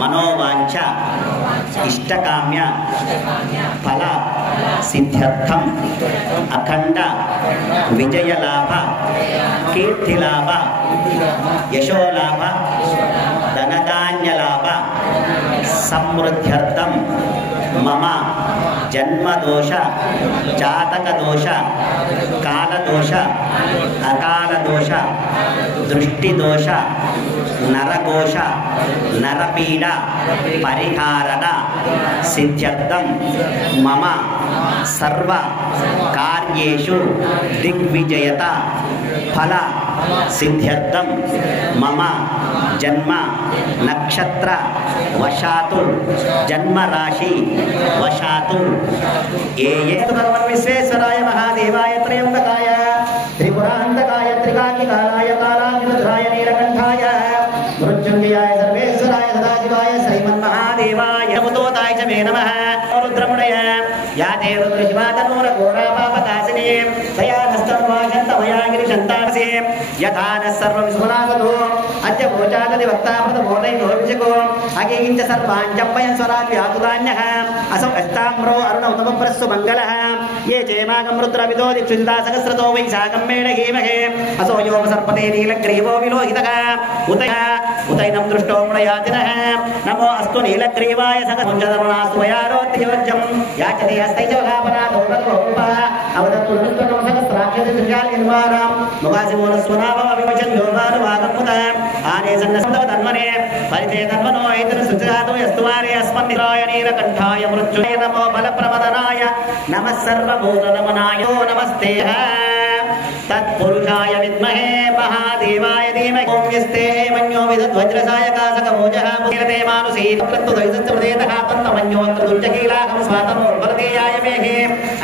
మనోవాంఛ ఇష్టకామ్య ఫల సిద్ధ్యర్థం అఖండ విజయలాభ కీర్తిలాభ యశోలాభ ధనధాన్యలాభ సమృద్ధ్యర్థం మమ జన్మదోష జాతకదోష కాలదోష అకాలదోష దృష్టిదోష నరఘోష నరపీడ పరిహారణ సిద్ధ్యర్థం మమ సర్వ కార్యేషు దిగ్విజయత ఫల సిద్ధ్యర్థం మమ జన్మ నక్షత్ర వశాతు జన్మరాశి వశాతు ఏ భగవన్ విశ్వేశ్వరాయ మహాదేవాయ త్రయంబకాయ త్రిపురాంతకాయ త్రికాకికాలాయ కాలాగ్నిరుద్రాయ నీలకంఠాయ మృత్యుంజయాయ సర్వేశ్వరాయ సదాశివాయ శ్రీమన్మహాదేవాయ నమోతాయ చ మే నమః రుద్రమునయ యాతే రుద్రశివాతనూర ఘోరాపాపకాశినే దయానస్తం వాశంతమయాగిరి శంతాసి యథా నః సర్వం విస్మనాగతో అద్య భోజాగతి వక్తామృతమోదై భోవిజకో అగేయించ సర్వాంచంపయం స్వరాట్ వ్యాకుదాన్యః అసౌ అష్టామ్రో అరుణ ఉతమప్రస్సు మంగళః ये चेमागं रुद्रविदो दिक्षुन्दा सहस्रतो वैशाखं मेढहीमहे असो योपसर्पते नीलग्रीवो विलोहितः उतैनं दृष्टो मुनयातिनः नमो अस्तु नीलग्रीवाय सहस्रमुञ्चधर्मणास्तु वयारोत्यवर्जं याचते हस्तैः वहापराधो भगवोपः अवदत्तु नृत्तकं सहस्राक्षति त्रिकालिन्वारां मुखासिमूलस्वनाभमविवचन् योगानुवागमुतः आनेसन्नस्तव तन्मने परिते तन्मनो ऐतरसुजातो यस्तुवारे अस्मन्निराय नीलकण्ठाय मृत्युये नमो बलप्रमदनाय नमः सर्वभूतनमनाय नमस्ते तत्पुरुषाय विद्महे महादेवाय धीमहि ॐ यस्ते मन्यो विदध्वज्रसायकासकमोजः मुदीरते मानुषी कृत्तुदैतप्रदेतः तन्तमन्योऽत्र दुर्जकीलाहं स्वातमोर्वलतेयाय मेघे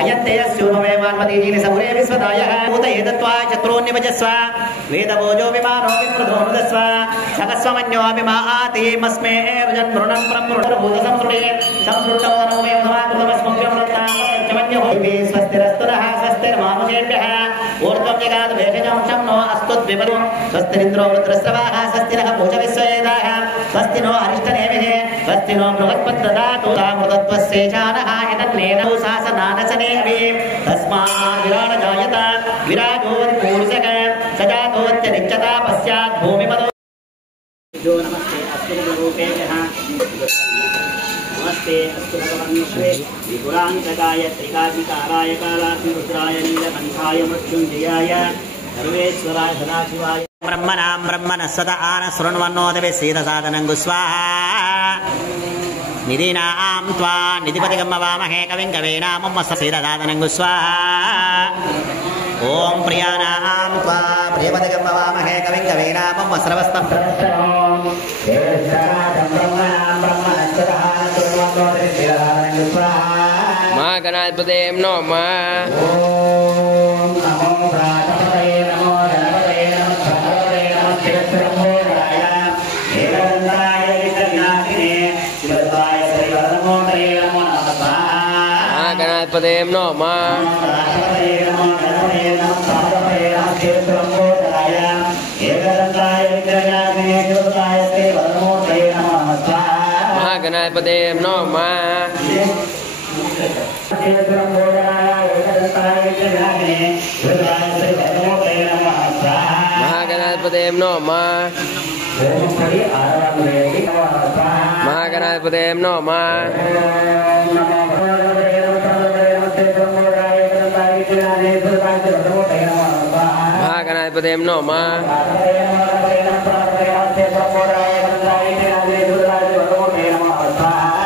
अयन्ते यस्योपमेवान्मदीनि समुरे विश्वदायः भूतयेतत्वा चत्रोन्निभजस्व वेदभोजो विमानो विप्रधोमुदस्व सकस्वमन्योऽभिमातीमस्मे रुजन्मृणं प्रमृणभूतसंसृणे संसृष्टवदनो मे समाकृतमस्मभ्यं स्वस्तिरस्तुनः स्वस्तिर्मानुषेभ्यः ऊर्ध्वं जगाद भेषजं शं नो अस्तुद्विपदो स्वस्तिरिन्द्रो वृत्रस्रवाः स्वस्ति नः पूजविश्ववेदाः स्वस्ति नो अरिष्टनेमिः स्वस्ति नो बृहत्पद्ददातु तामृतत्वस्येचानः एतन्नेन शासनानसनेऽपि तस्मात् विराजजायत विराजोऽधिपूरुषः सजातोऽत्यनित्यता पश्चात् भूमिपदो जो नमस्ते अस्तुरूपेभ्यः नमस्ते अस्तु भगवन् विश्वे त्रिपुरान्तकाय त्रिकाकिकालाय कालाग्निरुद्राय नीलकण्ठाय मृत्युञ्जयाय सर्वेश्वराय सदाशिवाय ब्रह्मणां ब्रह्मणः सदा आनः शृण्वन्नोदवे सीदसादनं गुस्वाहा निधीनां त्वा निधिपतिगं वामहे कविं कवीनामुम्मस्य सीदसादनं गुस्वाहा ॐ प्रियाणां त्वा प्रियपतिगं वामहे कविं कवीनामुम्मस्रवस्तं महागणाधिपते नमः महागणाधिपते नमः महागणाधिपते नमः महागणाधिपते नमः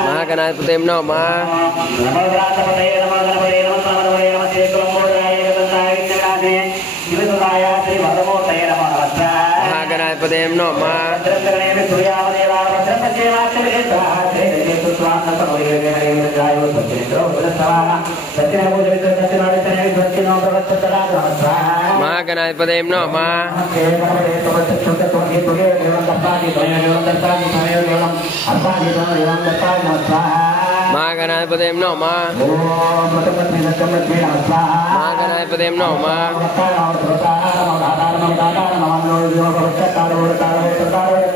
महागणाधिपते नमः महागणाधिपते नमः महागणाधिपते नमः महागणाधिपते नमः महागणाधिपते नमः महागणाधिपते नमः महागणाधिपते नमः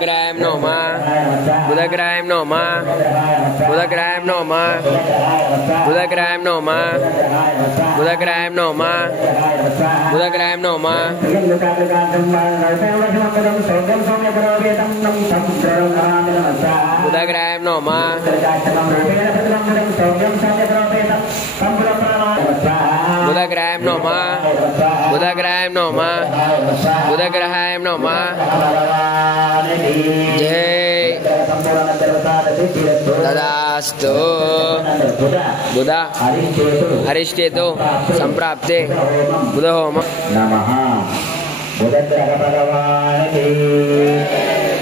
బుధగ్రహాయ నమః బుధగ్రహాయ నమః బుధగ్రహాయ నమః బుధగ్రహాయ నమః బుధగ్రహాయ నమః బుధగ్రహాయ నమః బుధగ్రహాయ నమః బుధగ్రహాయ నమః బుధగ్రహాయ నమః బుధగ్రహాయ నమః జై తదాస్తు బుధ హరిష్ఠేతు సంప్రాప్తే బుధ హోమ నమః బుధగ్రహ భగవానికి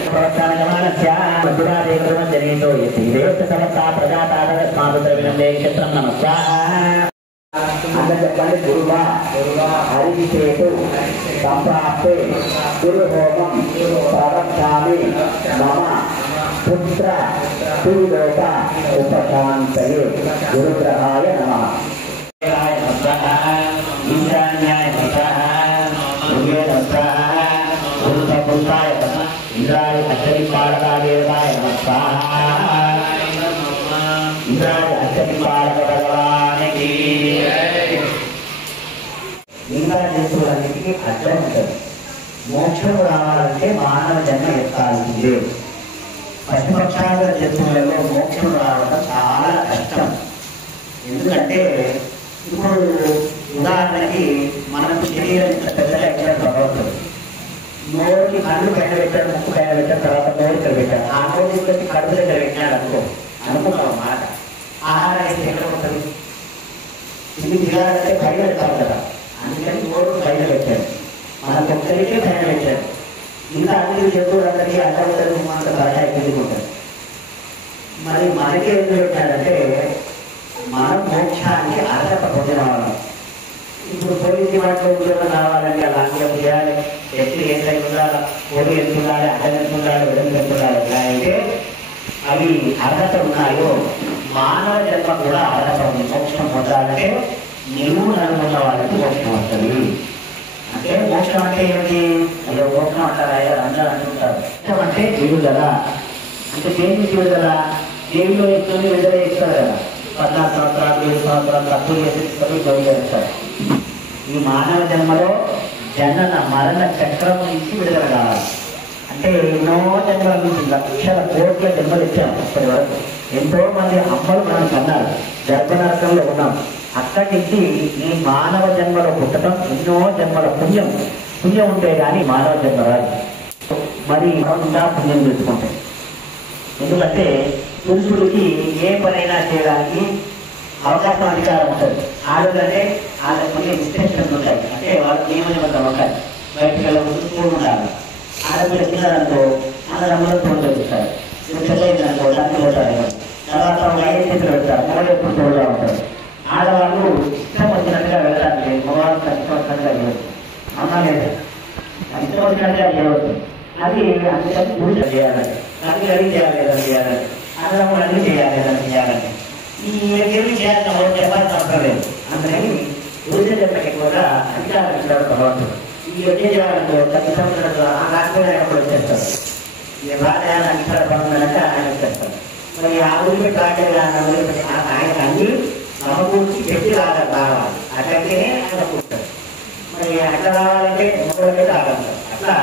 ప్రవచనగమానస్య మధురాదేవజనేతో యతి వేద సమస్త ప్రజాతాదవ స్మాదుద్రవిణందే క్షేత్రం నమస్కారం చెప్పండి గురువా హరిచేతు సంప్రాప్తే గురు హోమం ప్రవక్ష్యామి మమ పుత్ర భూలోక ఉపశాంతయే గురుగ్రహాయ నమః ఈశాన్యాయ నమః గురుపుత్రాయ నమః ఇంద్రాయ అష్టమి పాలకాదేవాయ నమః ఇంద్రాయ అష్టమి పాలక భగవానికి ఇంకా జంతువులన్నిటికీ అర్థం ఉంటుంది. మోక్షం రావాలంటే మానవ జన్మ ఎత్తాల్సిందే. పశుపక్షాల జంతువులలో మోక్షం రావడం చాలా కష్టం. ఎందుకంటే ఇప్పుడు ఉదాహరణకి మనకు శరీరం పెద్దగా ఎక్కడ భగవంతుడు నోరుకి కళ్ళు పైన పెట్టాడు, ముక్కు పైన పెట్టాడు, తర్వాత నోరు ఇక్కడ పెట్టాడు. ఆ నోరు పెట్టి కడుపు దగ్గర పెట్టినాడు అనుకున్నాం మాట. ఆహారం అయితే ఎక్కడ ఉంటుంది? ఇది తినాలంటే పైన పెడతాం కదా, అందుకని నోరు పైన పెట్టాడు. మనకు ఒక్కరికే పైన పెట్టాడు. ఇంకా అన్ని జంతువులందరికీ అడ్డవుతుంది, మనకు బాగా ఎదుర్కొంటారు. మరి మనకే ఎందుకు పెట్టాడంటే మనం మోక్షానికి అర్హత పొందినవాళ్ళం. ఇప్పుడు పోలీసు వాటిలో ఉద్యోగం రావాలంటే అలాంటి చేయాలి, ఎత్తి ఎంత ఉండాలి, పోటీ ఎంత ఉండాలి, అడ్డం ఎంత ఉండాలి, విధంగా ఎంత ఉండాలి. ఇలా అయితే అవి అర్హత ఉన్నాయో మానవ జన్మ కూడా అర్హత ఉంది. మోక్షం పొందాలంటే నిలువు నలుగున్న వాళ్ళకి మోక్షం వస్తుంది. అంటే మోక్షం అంటే ఏమిటి? అయ్యో మోక్షం అంటారా అందరూ అంటుంటారు. మోక్షం అంటే విడుదల. అంటే దేనికి విడుదల? దేవుడు ఎక్కువ విడుదల ఇస్తారు కదా. 14 సంవత్సరాలు 7 సంవత్సరాలు తప్పులు చేసేసుకొని గౌరవిస్తారు. ఈ మానవ జన్మలో జనన మరణ చక్రం నుంచి విడుదల కావాలి. అంటే ఎన్నో జన్మల నుంచి లక్షల కోట్ల జన్మలు ఇచ్చాం. ఇప్పటి వరకు ఎంతో మంది అమ్మలు మనం కన్నారు, గర్భనరకంలో ఉన్నాం. అక్కడి నుంచి ఈ మానవ జన్మలో పుట్టడం ఎన్నో జన్మల పుణ్యం ఉంటే కానీ మానవ జన్మ రాదు. మరి ఇంకా పుణ్యం తెచ్చుకుంటాం. ఎందుకంటే పురుషుడికి ఏ పనైనా చేయడానికి అవకాశం అధికారం ఉంటుంది. ఆడదంటే వాళ్ళకి కొన్ని రిస్ట్రిక్షన్స్ ఉంటాయి. అంటే వాళ్ళకి నియమనిబంధనలు ఉంటాయి. బయటకు వెళ్ళకుండా స్కూల్ ఉండాలి. ఆడపిల్ల తిన్నారనుకో అన్నదమ్ములు తోడు తెస్తారు. ఇప్పుడు పెళ్ళైందనుకో దాన్ని పోతారు. తర్వాత వైద్యులు పెడతారు. మగవాళ్ళు ఎప్పుడు తోడుగా ఉంటారు. ఆడవాళ్ళు ఇష్టం వచ్చినట్టుగా వెళ్ళడానికి మగవాళ్ళు కష్టపడినట్టుగా చేయవచ్చు. అవునా లేదా? ఇష్టం వచ్చినట్టుగా చేయవచ్చు. అది అందుకని పూజ చేయాలని, అది అడిగి చేయాలి ఏదని చేయాలని, అన్నదమ్ములు అన్ని చేయాలి ఏదని చేయాలని, ఈ ఏమి చేయాలని ఎవరు చెప్పాల్సిన అవసరం లేదు. అందుకని పూజ చెప్పక ఎక్కువగా అధికారం ఇచ్చారు భగవంతుడు. ఈ యజ్ఞం చేయాలనుకో ఖచ్చితంగా రాకపోయినా ఎప్పుడు వచ్చేస్తారు. ఈ రాజాన్ని అధికార బాగుందంటే ఆయన వచ్చేస్తారు. మరి ఆ ఊరికి రాజా ఆయన అన్ని సమకూర్చి పెట్టి రావాలి. అట్లయితేనే ఆయన కూర్చారు. మరి అట్లా రావాలంటే మూడు రాగలుగుతారు. అట్లా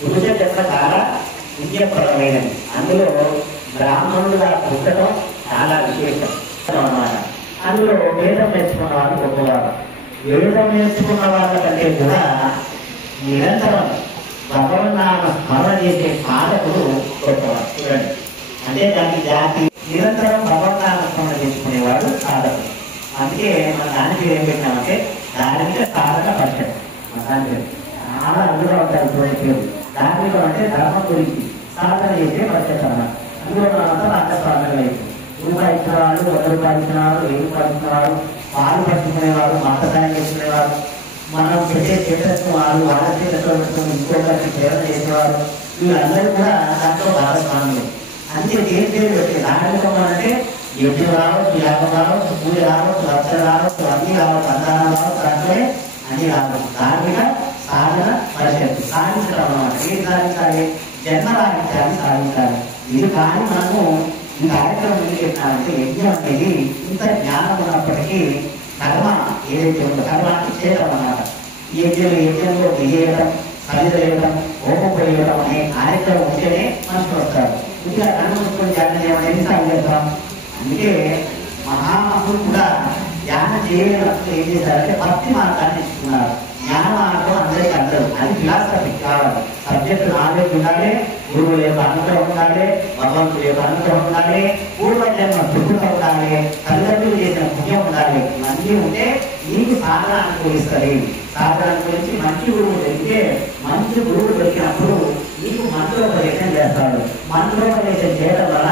పూజ చెప్ప చాలా పుణ్యప్రదమైనది. అందులో బ్రాహ్మణులుగా పుట్టడం చాలా విశేషం అన్నమాట. అందులో వేదం నేర్చుకున్న వాళ్ళు గొప్పవారు. వేదం నేర్చుకున్న వాళ్ళ కంటే కూడా నిరంతరం భగవన్నామ స్మరణ చేసే సాధకుడు గొప్పవారు. చూడండి, అంటే దానికి జాతి నిరంతరం భగవన్నామ స్మరణ చేసుకునేవాడు సాధకుడు. అందుకే మన దానికి ఏం పెట్టినామంటే ధార్మిక సాధన పరిషత్. దానికి చాలా అందులో ఉంటారు పేరు. ధార్మికం అంటే ధర్మం గురించి సాధన చేసే పరిషత్ అన్నమాట. అందులో మనంతా అంత సాధన లేదు. రూపాయి ఇచ్చినవాడు, 100 రూపాయలు ఇచ్చినవాడు, 1000 రూపాయలు ఇచ్చినవాడు, పాలు పట్టుకునేవాడు, మతసాయం చేసుకునేవాడు, మనం పెట్టే చేతకు వారు వాళ్ళ చేతతో పెట్టుకుని ఇంకొకరికి ప్రేరణ చేసేవారు, వీళ్ళందరూ కూడా దాంట్లో భాగస్వాములు. అంటే దేని పేరు పెట్టే ధార్మికం అంటే యజ్ఞం రావచ్చు, యాగం రావచ్చు, పూజ రావచ్చు, రక్ష రావచ్చు, అన్ని రావచ్చు, అన్నదానం రావచ్చు, దాంట్లోనే అన్ని రావచ్చు. ధార్మిక సాధన పరిషత్తు సాధించడం అన్నమాట. ఏం సాధించాలి? జన్మ రాహిత్యాన్ని సాధించాలి. ఇది కానీ మనము ఈ కార్యక్రమం ఎందుకు చెప్తున్నారంటే యజ్ఞం అనేది ఇంత జ్ఞానం ఉన్నప్పటికీ కర్మ ఏదైతే ఉందో కర్మాన్ని చేయడం అన్నమాట. ఈ యజ్ఞంలో విజయడం, సరిదయడం, హోమం చేయడం అనే కార్యక్రమం ఉంటేనే మనసు వస్తారు. ఇంకా కనుమూసుకొని ధ్యానం చేయడం ఎన్నిసార్లు చేస్తాం. అందుకే మహామహులు కూడా ధ్యానం చేయడం ఏం చేశారంటే భక్తి మార్గాన్ని ఇస్తున్నారు. జ్ఞాన మార్గం అందరికీ అందరు అది ఫిలాసఫీ కావాలి. సబ్జెక్టు నాలెడ్జ్ ఉండాలి, గురువుల యొక్క అనుగ్రహం ఉండాలి, భగవంతుడి యొక్క అనుగ్రహం ఉండాలి, పూర్వజన్మ సుఖం ఉండాలి, తల్లిదండ్రులు చేసిన పుణ్యం ఉండాలి. ఇవన్నీ ఉంటే నీకు సాధన అనుకూలిస్తుంది. సాధన గురించి మంచి గురువు దొరికితే మంచి గురువు దొరికినప్పుడు నీకు మంత్రోపదేశం చేస్తాడు. మంత్రోపదేశం చేయడం వల్ల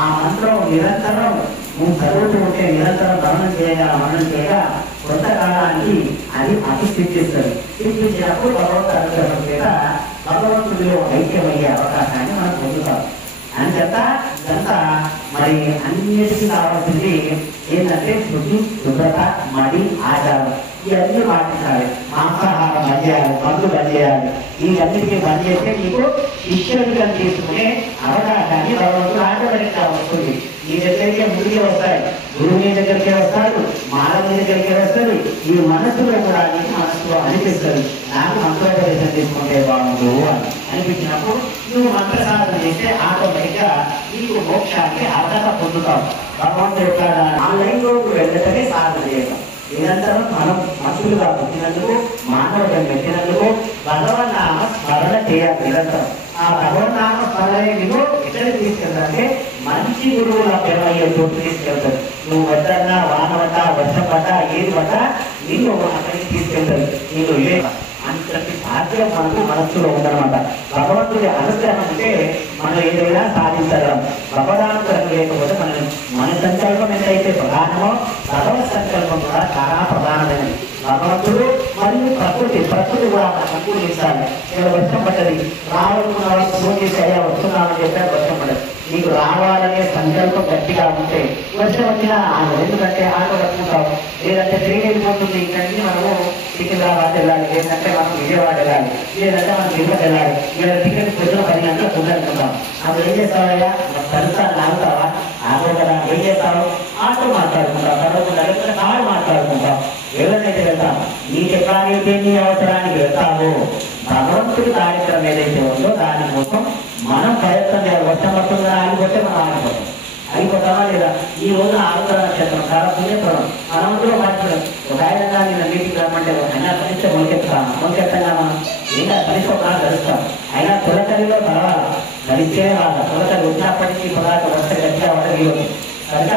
ఆ మంత్రం నిరంతరం నువ్వు చదువుతూ ఉంటే నిరంతరం మననం చేయగా కొంతకాలానికి అది అతిస్థితిస్తుంది. స్థితించినప్పుడు భగవంతు అనుగ్రహం చేత భగవంతుడిలో ఐక్యమయ్యే అవకాశాన్ని మనం పొందుతాం. అంచేత ఇదంతా మరి అన్నిటికీ కావాల్సింది ఏంటంటే శుద్ధి, శుభ్రత, మడి, ఆచారం ఇవన్నీ పాటించాలి. మాంసాహారం బంద్ చేయాలి, మందు బంద్ చేయాలి. ఇవన్నిటికీ బంద్ చేస్తే నీకు ఈశ్వరుడిని తీసుకునే అవకాశాన్ని భగవంతుడు ఆటోమేటిక్గా వస్తుంది. ఈ దగ్గరికే ముందుకే వస్తాయి, గురువు దగ్గరికే వస్తాడు, మానవుని దగ్గరికే వస్తుంది. ఈ మనసులో కూడా నీకు మనసులో అనిపిస్తుంది నాకు మంత్రోపదేశం తీసుకుంటే బాగుండు అని అనిపించినప్పుడు నువ్వు మంత్ర సాధన చేస్తే ఆటోమేటిక్గా నీకు మోక్షానికి అర్హత పొందుతావు. భగవంతుడు యొక్క ఆన్లైన్లో వెళ్ళటమే సాధన చేయడం. నిరంతరం మనం మనుషులుగా పుట్టినందుకు, మానవ జన్మెత్తినందుకు భగవన్నామ స్మరణ చేయాలి నిరంతరం. ఆ భగవన్నామ స్మరణే నీకు ఎక్కడికి తీసుకెళ్తారంటే మంచి గురువు లభ్యమయ్యే చోటు తీసుకెళ్తారు. నువ్వు వద్దన్నా, వాన పడ్డా, వర్షం పడ్డా, ఏది పడ్డా నీకు అక్కడికి తీసుకెళ్తారు. నీకు అంతటి సాధ్యం మనకు మనస్సులో ఉందన్నమాట. భగవంతుడి అనుగ్రహం అంటే మనం ఏదైనా సాధించగలం. భగవదానుగ్రహం లేకపోతే మన సంకల్పం ఎంతైతే ప్రధానమో భగవత్ సంకల్పం కూడా చాలా ప్రధానమైనది. భగవంతుడు మరియు ప్రకృతి కూడా మనకు అనుకూలించాలి. నేను వర్షం పడ్డది, రావాలనుకున్న వాళ్ళకి ఫోన్ చేసి అయ్యా వస్తున్నామని చెప్పారు, వర్షం పడ్డది. నీకు రావాలనే సంకల్పం గట్టిగా ఉంటే వర్షం వచ్చినా ఎందుకంటే ఆటో కట్టుకుంటావు, లేదంటే ట్రైన్ వెళ్ళిపోతుంది. ఇక్కడికి మనము సికింద్రాబాద్ వెళ్ళాలి, లేదంటే మనం విజయవాడ వెళ్ళాలి, లేదంటే మనం తిరుపతి వెళ్ళాలి. ఇలా టికెట్ పొద్దున 10 గంటలకు కుదరుకుంటాం. అప్పుడు ఏం చేస్తావయ్యా, తలుస్తాను ఆగుతావా? ఆటో కదా, ఏం చేస్తావు? ఆటో మాట్లాడుకుంటావు, తర్వాత కారు మాట్లాడుకుంటావు. ఎవరినైతే వెళ్తాం, నీకు ఎక్కడైతే నీ అవసరానికి వెళ్తావో భగవంతుడి కార్యక్రమం ఏదైతే ఉందో దానికోసం మనం ప్రయత్నం చేయాలి. వర్షం పడుతుందా ఆగిపోతే మనం ఆగిపోతాం. అయిపోతామా లేదా? ఈ రోజు ఆరుద్ర నక్షత్రం చాలా పుణ్యప్రదం. మనమంతులో మాట్లాడడం ఒక ఆయన నేను మీటింగ్ రమ్మంటే అయినా పనిస్తే మొదకెత్తాగా మనం ఇంకా పనిస్తే ఒక గడుస్తాం. అయినా తొలకరిలో పర్వాలి, గడిస్తే వాళ్ళ తొలకరి వచ్చినప్పటి నుంచి పదార్థం వస్తే గట్టిగా ఉండదు. కనుక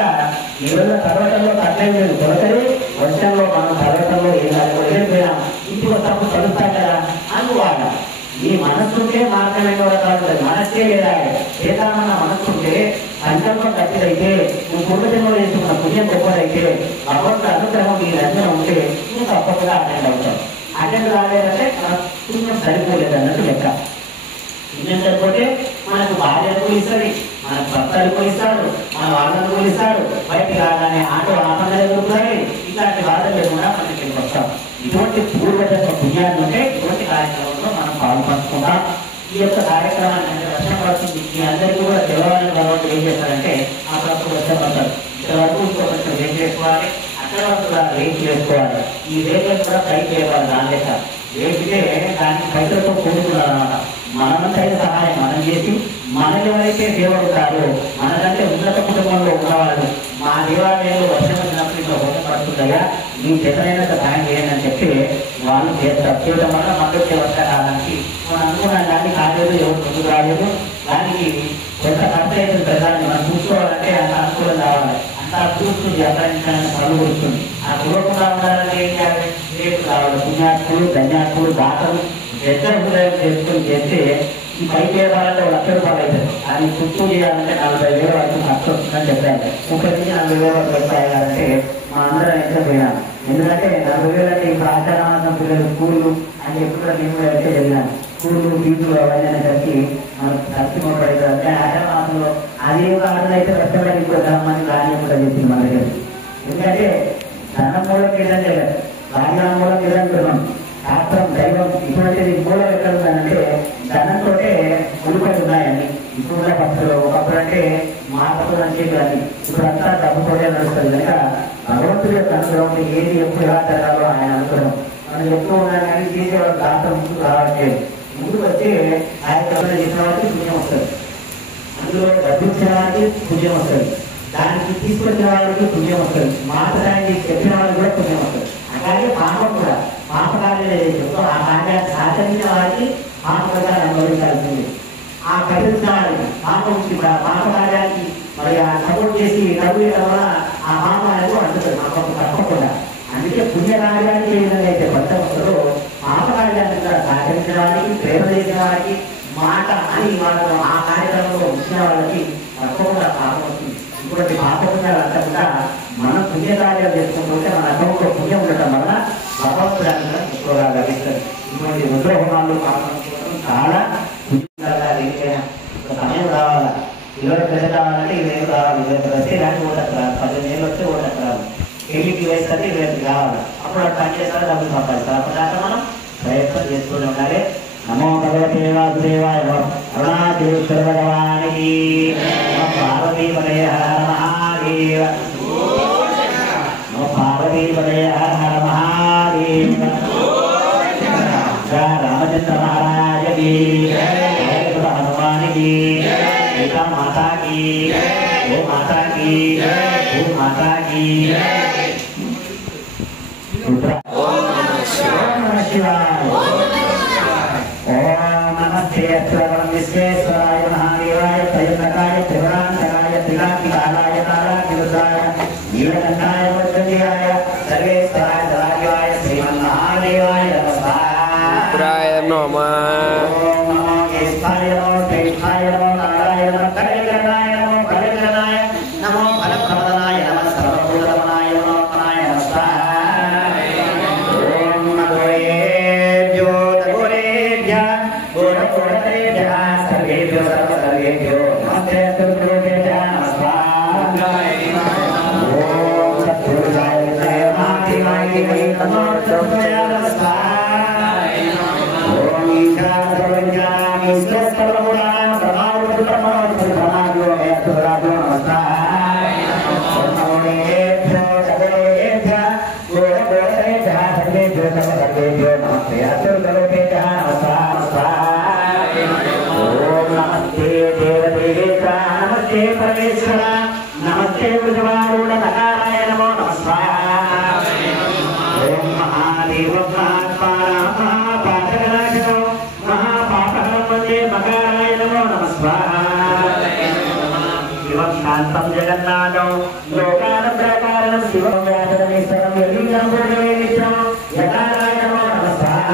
ఈ రోజు పర్వతంలో కట్టలేదు లేదు, తొలకరి వర్షంలో మనం పర్వతంలో వెళ్ళిపోయినాం. ఇంటికి వస్తప్పుడు కలుస్తాం కదా అనుకోవాలి. ఈ మనస్సుంటే మార్గం ఎన్నో రకాలు ఉంటుంది. మనస్సే లేదా చేద్దామన్న మనస్సుంటే సంకల్పం గట్టిదైతే నువ్వు పూర్వజన్మలో చేసుకున్న పుణ్యం గొప్పదైతే భగవంతుడు అనుగ్రహం నీ రంగం ఉంటే నువ్వు తప్పకుండా అటెండ్ అవుతావు. అటెండ్ రాలేదంటే మన పుణ్యం సరిపోలేదు అన్నట్టు లెక్క. పుణ్యం సరిపోతే మనకు భార్య అనుకూలిస్తుంది, మనకు భర్త అనుకూలిస్తాడు, మన వాళ్ళని అనుకూలిస్తాడు. బయటికి రాగానే ఆటో ఆపంగా ఎదుగుతాయి. ఇలాంటి బాధలు లేకుండా మనకి వస్తాం. ఇటువంటి పూర్వజన్మ పుణ్యాన్ని ఉంటే ఇటువంటి కార్యక్రమంలో మనం పాల్పంచుకుంటాం. ఈ యొక్క కార్యక్రమాన్ని అంటే వర్షం పడుతుంది, మీ అందరికీ కూడా తెలవాలని భగవంతుడు ఏం చేస్తారంటే అప్పుడప్పుడు వర్షం పడతారు. ఇక్కడ వరకు ఇంకో కొంచెం వెయిట్ చేసుకోవాలి, అక్కడ వరకు కూడా వెయిట్ చేసుకోవాలి. ఈ రేట్లను కూడా పైకి లేవాలి. దాని లెక్క వేపితే దానికి పైసలతో కూడుకున్నారన్నమాట. మనమంతైన సహాయం మనం చేసి మనకి ఎవరైతే దేవుడు కాదు, మనకంటే ఉన్నత కుటుంబంలో ఉన్నవాళ్ళు మా దేవాలయంలో వర్షం వచ్చినప్పుడు ఇంకా వర్షం పడుతుందయ్యా, మీ చేతనైనంత సహాయం చేయండి అని చెప్పి వాళ్ళు చేస్తారు. చేయడం వల్ల మనకి వర్షాకాలానికి మనం అనుకున్న దాన్ని కాలేదు, ఎవరు ముందుకు రాలేదు. దానికి కొంత ఖర్చు అయితే ప్రజాన్ని మనం చూసుకోవాలంటే అంత అనుకూలం కావాలి. అంత చూస్తుంది, అక్కడ పనులు కురుస్తుంది. ఆ కురకుండా ఉండాలంటే ఏం చేయాలి? రేపు కావాలి. పుణ్యాత్ములు, ధన్యాత్ములు, దాతలు పెద్ద హృదయం చేసుకుని చేస్తే ఈ పైకి వేయాలంటే 1,00,000 రూపాయలు అవుతుంది. అది చుట్టూ చేయాలంటే 40,000 వరకు ఖర్చు వస్తుందని చెప్పారు. 30 నుంచి 40,000 వరకు పెట్టాలంటే మా అందరం ఎంత పోయినాను. ఎందుకంటే 40,000 అంటే ఇప్పుడు ఆచారానందం పిల్లలు స్కూళ్ళు అని చెప్పి కూడా నేను కూడా అయితే వెళ్ళినాను. స్కూళ్ళు ఫీజులు అవన్నీ అనేసరికి మనకు ఖర్చు పడుతుంది. అంటే ఆచారానంలో అది ఒక ఆటలు అయితే కష్టపడి ఇంకో ధర్మాన్ని కానీ కూడా చెప్పింది మన దగ్గర. ఎందుకంటే ధనం మూలం ఏదంటే రాజ్యాల మూలం ఏదంటున్నాం. శాస్త్రం, దైవం ఇటువంటిది మూలం ఎక్కడ ఉందంటే ధనంతో ముడిపడి ఇప్పుడంతా డబ్బుతోనే నడుస్తుంది కనుక భగవంతుడి యొక్క అనుగ్రహం ఏది ఎప్పుడు ఎలా జరగాలో ఆయన అనుగ్రహం మనం ఎప్పుడు ఉన్నా కానీ చేసేవాడు దాంట్లో ముందుకు రావట్లేదు. ముందుకు వచ్చి ఆయన చేసిన వారికి పుణ్యం వస్తుంది, అందులో డబ్బు ఇచ్చిన వారికి పుణ్యం వస్తుంది, దానికి తీసుకొచ్చిన వాళ్ళకి పుణ్యం వస్తుంది, మాట్లాడి చెప్పిన వాళ్ళకి కూడా పుణ్యం వస్తుంది. అలాగే పాపం కూడా పాపకార్యాలు ఏదైతే ఆ కార్యాన్ని ఆచరించిన వారికి పాపంగా అనుభవించాల్సింది. ఆ కఠిన వారికి పాపం పాపకార్యానికి మరి ఆ సపోర్ట్ చేసి డబ్బు ఇవ్వడం వల్ల ఆ పాపం అనేది అంటుంది పాపం తప్పకుండా. అందుకే పుణ్యకార్యానికి ఏ విధంగా అయితే భర్త వస్తుందో పాపకార్యాన్ని కూడా సహకరించిన వారికి, ప్రేమ చేసిన వారికి, మాట అని వాళ్ళు ఆ కార్యక్రమంలో వచ్చిన వాళ్ళకి తప్పకుండా పాపం వస్తుంది. ఇటువంటి పాపపుణ్యాలు అంతకుండా మనం పుణ్యకార్యాలు చేసుకుంటుంటే మన అకౌంట్లో పుణ్యం ఉండటం వల్ల భగవంతుడానికి ఎక్కువగా లభిస్తుంది. ఇటువంటి రుద్రహోమాలు పాల్గొనడం చాలా పుణ్యంగా దేనికైనా ఒక సమయం రావాలా. 20 ప్రజలు కావాలంటే 20 కావాలి, 20 వస్తే ఇలాంటి ఓటకు రాదు, 15 ఏళ్ళు వస్తే ఓటకు రాదు, పెళ్లికి వేస్తే 20 కావాలి. అప్పుడు అటు పని చేస్తారో డబ్బులు సంపాదిస్తారు. అప్పటిదాకా మనం ప్రయత్నం చేస్తూనే ఉండాలి. నమో భగవతే వాసుదేవాయ అరుణాచలేశ్వర భగవానికి పార్వతీ పదయ హర మహాదేవ నమో పార్వతీ పదయ హర మహాదేవ రామచంద్ర మహారాజకి హనుమానికి సీతా మాతాకి ఓ మాతాకి ఓ మాతాకి विश्वेश्वराय महादेवाय त्रिलोकाय त्रिपुरांतकाय त्रिकालाय ताराकिरुद्राय नीलकंठाय वज्रदेवाय सर्वेश्वराय सदाशिवाय श्रीमन्महादेवाय नमः। ओम नमो केशवाय नमो केशवाय नमो नारायणाय नमो कलिकरणाय नमो कलिकरणाय नमो फलप्रदाय नमः सर्वभूतमनाय नमो मनाय नमः। ओम नमोेभ्यो नमोेभ्यः गोरखोरेभ्यः सर्वेभ्यो सर्वसर्वेभ्यो नमस्ते गुरुदेवः नमस्कार। ओम सद्गुरुदेवाय महादेवाय नमो नमस्कार। ओम ईश्वर सर्वज्ञान ईश्वर सर्वगुणान ब्रह्मांड ब्रह्मांड नमस्कार। ओम नमोेभ्यो नमोेभ्यः गोरखोरेभ्यः सर्वेभ्यो सर्वसर्वेभ्यो नमस्ते गुरुदेवः नमस्कार। ओम नमस्ते देवदेवेशा नमस्ते परमेश्वर नमस्ते गुरुवारूढ़ नकाराय नमो नमस्कार। ओम महादेव महापातकनाशनो महापापहरं वन्दे मकाराय नमो नमस्कार। शिवं शान्तं जगन्नाथं लोकानुग्रहकारणं शिवं व्यासरमेश्वरं यदीन्द्रं गुरुदेवेश्वरं यकाराय नमो नमस्कार।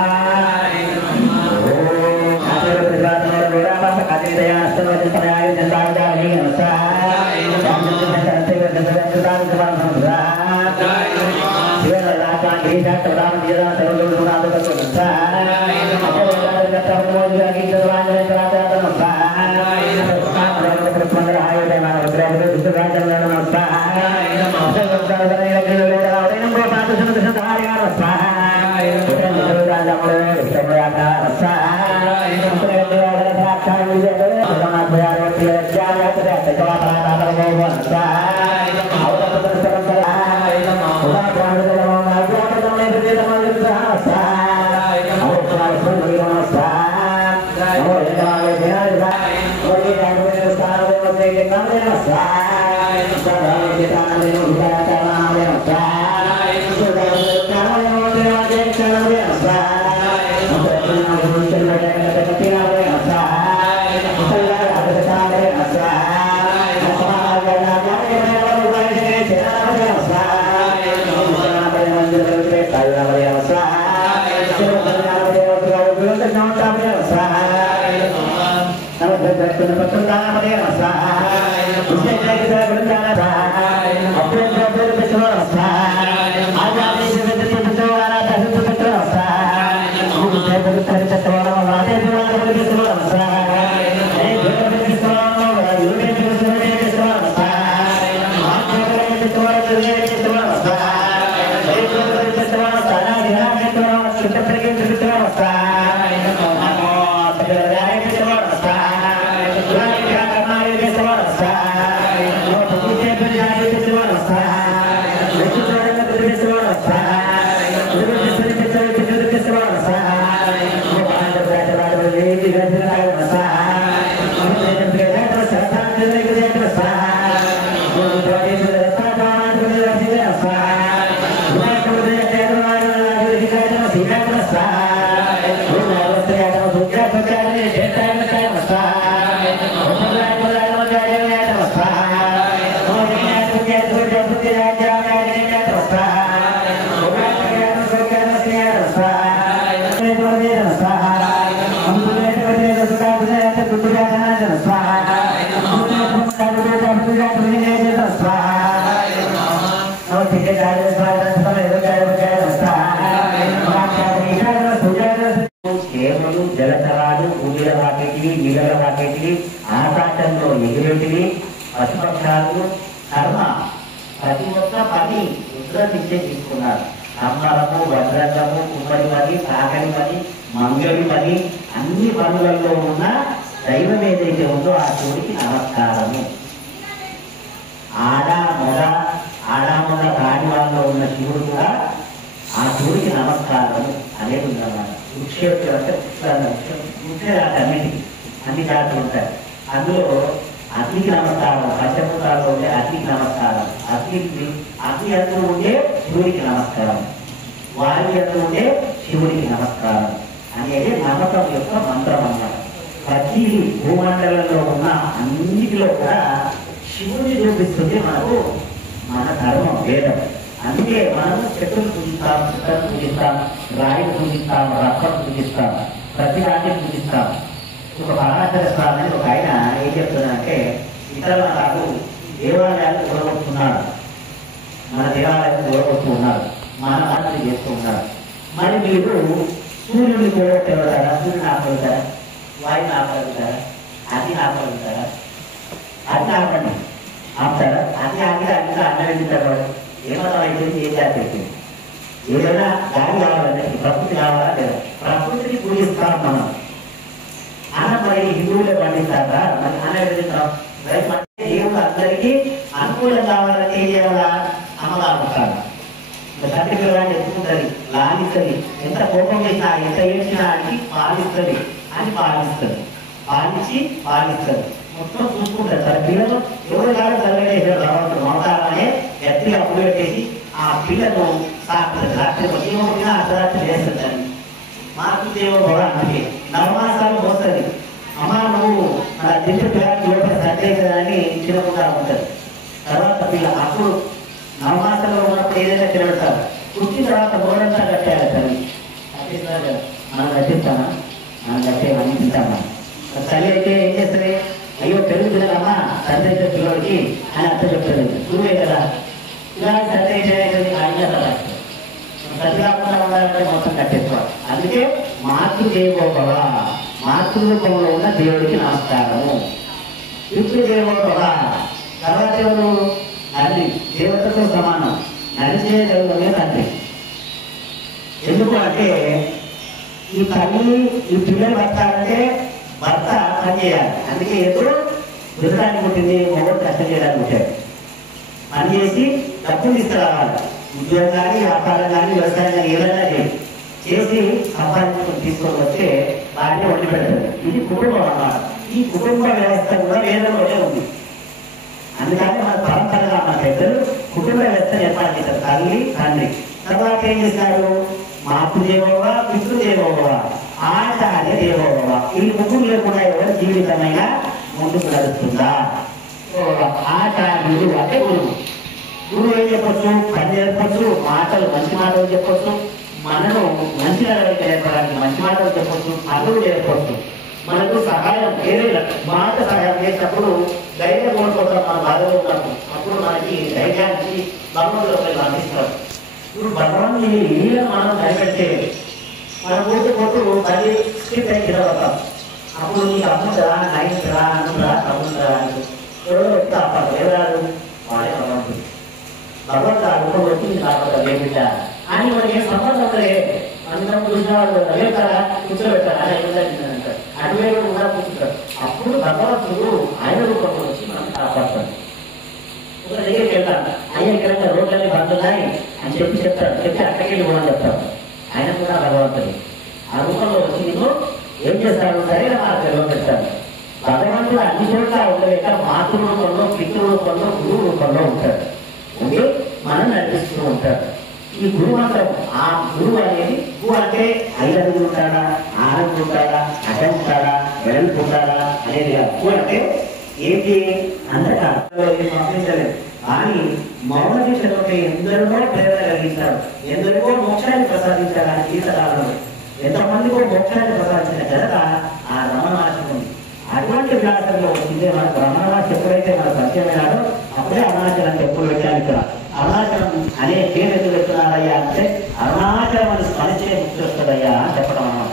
చేమలు జలచరాలు భూమిల వాకేటివి నీళ్ళ వాకేటివి ఆకాశంలో ఎగిరేటివి పశుపక్షాలు కర్మ ప్రతి ఒక్క పని రుద్రశిక్షే తీసుకున్నారు. అంబరము వజ్రంగము కుమ్మడి పని కాకడి పని మంగళి పని అన్ని పనులలో ఉన్న దైవం ఏదైతే ఉందో ఆ శివుడికి నమస్కారము. ఆడ మొగ రాని వాళ్ళలో ఉన్న శివుడు కూడా ఆ శివుడికి నమస్కారము అనేది ఉందన్నమాట. వృక్షేత్రం అంటే అన్నిటికీ అన్ని జాతులు ఉంటాయి. అందులో అగ్నికి నమస్కారం, పంచభూతాల్లో ఉండే అగ్నికి నమస్కారం, అగ్ని ఎత్తు ఉండే శివుడికి నమస్కారం, వాయు ఎత్తు ఉండే శివుడికి నమస్కారం అనేది నమ్మకం యొక్క మంత్రం అన్నమాట. ప్రతి భూమండలంలో ఉన్న అన్నిటిలో కూడా శివుడిని చూపిస్తుంది మనకు మన ధర్మం వేదం. అందుకే మనం చెట్టును పూజిస్తాం, చెట్లను పూజిస్తాం, రాయిని పూజిస్తాం, రప్పను పూజిస్తాం, ప్రతి రాటిని పూజిస్తాం. ఒక పరాశర స్వామి అని ఒక ఆయన ఏం చెప్తున్నారంటే, ఇతరుల నాకు దేవాలయాలు కూడగొట్టుకున్నాడు, మన దేవాలయాన్ని కూడగొట్టు ఉన్నారు, మన మాటలు చేస్తూ ఉన్నారు. మరి మీరు సూర్యుడిని కూడగొట్టేవారా? సూర్యుని ఆపగలుగుతారా? వాయుని ఆపగలుగుతారా? అది ఆపగలుగుతారా? అది ఆపండి, ఆపుతారా? అది ఆగితే అన్ని అన్న వెళ్ళింటారు. ఏమన్నా అయిపోయింది, ఏం చేస్తుంది? ఏదైనా గాలి కావాలంటే ప్రకృతి కావాలా లేదా? ప్రకృతిని పూజిస్తాం మనం. అన్నం మరి హిందువులే పండిస్తారా? మరి అన్న వెళ్తాం. దేవుడు అందరికీ అనుకూలం కావాలంటే ఏం చేయాలా? అమ్మగారు ఉంటారు. తండ్రి పిల్లవాడిని ఎత్తుకుంటుంది, లాగిస్తుంది. ఎంత కోపం చేసినా ఎంత ఏడ్చినా అని పాలిస్తుంది, పాలిస్తుంది మొత్తం చూసుకుంటారు. తన పిల్లలు ఎవరు కాదు చదివేసారు భగవంతుడు మమతాలనే గట్టిగా అప్పు పెట్టేసి ఆ పిల్లలు సాగుతుంది. రాత్రి జీవముడిగా అర్ధరాత్రి చేస్తుంది. మార్పు దేవో కూడా అందుకే నవమాసాలు పోస్తుంది. అమ్మ నువ్వు మన దిండు పిల్లలకి లోపల సర్దే కదా అని చిన్నకుండా ఉంటుంది. తర్వాత పిల్ల అప్పుడు నవమాసంలో ఉన్నప్పుడు ఏదైనా తినబెడతారు. పుట్టిన తర్వాత గోడంతా కట్టేయాలి. తల్లి కట్టిస్తారు కదా, మనం కట్టిస్తామా? మనం కట్టేవన్నీ తింటామా? తల్లి అయితే ఏం చేస్తుంది? అయ్యో పెరుగు తినదమ్మా తండ్రి అయితే పిల్లడికి అని అర్థ చెప్తుంది. నువ్వే కదా ఇలా తండ్రి అయితే ప్రతి కాకుండా ఉండాలంటే మొత్తం కట్టేసుకోవాలి. అందుకే మాతృదేవోభవ, మాతృరూపంలో ఉన్న దేవుడికి నమస్కారము. పితృదేవోభవ, తర్వాత ఎవరు? తండ్రి, దేవతతో సమానం. నడిచే దేవుడే తండ్రి. ఎందుకు అంటే ఈ తల్లి ఈ పిల్లలు బతకాలంటే భర్త పని చేయాలి. అందుకే ఎప్పుడు దుర్గానికి పుట్టింది, మొగడు కష్టం చేయడానికి పుట్టాడు. పని చేసి డబ్బులు తీసుకురావాలి. ఉద్యోగం కానీ వ్యాపారం కానీ వ్యవసాయం కానీ ఏదైనా చేసి సంపాదించుకొని తీసుకొని వస్తే భార్య వండి పెడతారు. ఇది కుటుంబం అన్నమాట. ఈ కుటుంబ వ్యవస్థ కూడా వేదంలోనే ఉంది. అందుకని మన పరంపరగా మన పెద్దలు కుటుంబ వ్యవస్థను ఏర్పాటు చేశారు. తల్లి తండ్రి తర్వాత ఏం చేశారు? మాతృదేవోభవ, పితృదేవోభవ, ఆచార్య దేవోభవ. ఈ ముగ్గురు లేకుండా ఎవరు జీవితమైనా ముందుకు నడుస్తుందా? ఆచార్యుడు అంటే గురువు. గురువు ఏం చెప్పొచ్చు? పని చెప్పొచ్చు, మాటలు మంచి మాటలు చెప్పొచ్చు, మనను మంచి నడవడిక నేర్పడానికి మంచి మాటలు చెప్పొచ్చు, అదులు చెప్పొచ్చు. మనకు సహాయం ఏదైనా మాట సహాయం చేసినప్పుడు ధైర్యం కోల్పోతాం. మన బాధలో ఉన్నప్పుడు అప్పుడు మనకి ధైర్యానికి భగవంతుడు అందిస్తారు. ఇప్పుడు భగవాన్ని నీళ్ళని మనం కనిపెడితే మనం పోతూ తల్లి స్కిప్ అయి తిరగతాం. అప్పుడు నీకు అమ్ముందా, నైన్రా, అనురా, తమ్ముందా అని ఎవరో చెప్తా అప్పుడు ఎవరాడు? వాడే భగవంతుడు. భగవంతుడు అనుకో వచ్చి రాబోతా లేకుండా అని మనకి ఏం సంబంధం లేదు. అందరం చూసినవాడు లేతారా, కూర్చోబెట్టారా అంటారు. అటువైపు కూడా కూర్చుంటారు. అప్పుడు భగవంతుడు ఆయన రూపంలో వచ్చి మనం కాపాడుతాడు. ఒక దగ్గరికి వెళ్తాను, ఆయన ఇక్కడ రోడ్లన్నీ బందున్నాయి అని చెప్తాడు. చెప్పి అక్కడికి వెళ్ళి కూడా చెప్తాడు. ఆయన కూడా భగవంతుడు ఆ రూపంలో వచ్చి నేను ఏం చేస్తాడు? సరైన మార్గంలో పెడతాడు. భగవంతుడు అన్ని చోట్ల ఉండలేక మాతృ రూపంలో, పితృ రూపంలో, గురువు రూపంలో ఉంటాడు. ఉండి మనం నడిపిస్తూ ఉంటాడు. ఈ గురువు మాత్రం ఆ గురువు అనేది గురువు అంటే 5 అడుగులు ఉంటాడా, 6 అడుగులు ఉంటాడా, అడ్డం ఉంటాడా, వెడల్పు ఉంటాడా అనేది గురువు అంటే ఏంటి అంతటా పంపించలేదు. కానీ మౌన దీక్షతో ఎందరికో ప్రేరణ కలిగించారు, ఎందరికో మోక్షాన్ని ప్రసాదించాలని జీవితకాలంలో ఎంతమందికో మోక్షాన్ని ప్రసాదించిన ఘనత ఆ రమణ మహర్షికి ఉంది. అటువంటి వ్యాసంలో వచ్చిందే మనకు రమణ మహర్షి ఎప్పుడైతే మనకు పరిచయమైనాడో అప్పుడే అరుణాచలం టెంపుల్ పెట్టాను. ఇక్కడ అరుణాచలం అనే పేరు ఎందుకు పెడుతున్నారయ్యా అంటే అరుణాచలం అని స్మరించే ముక్తి వస్తుందయ్యా అని చెప్పడం అన్నమాట.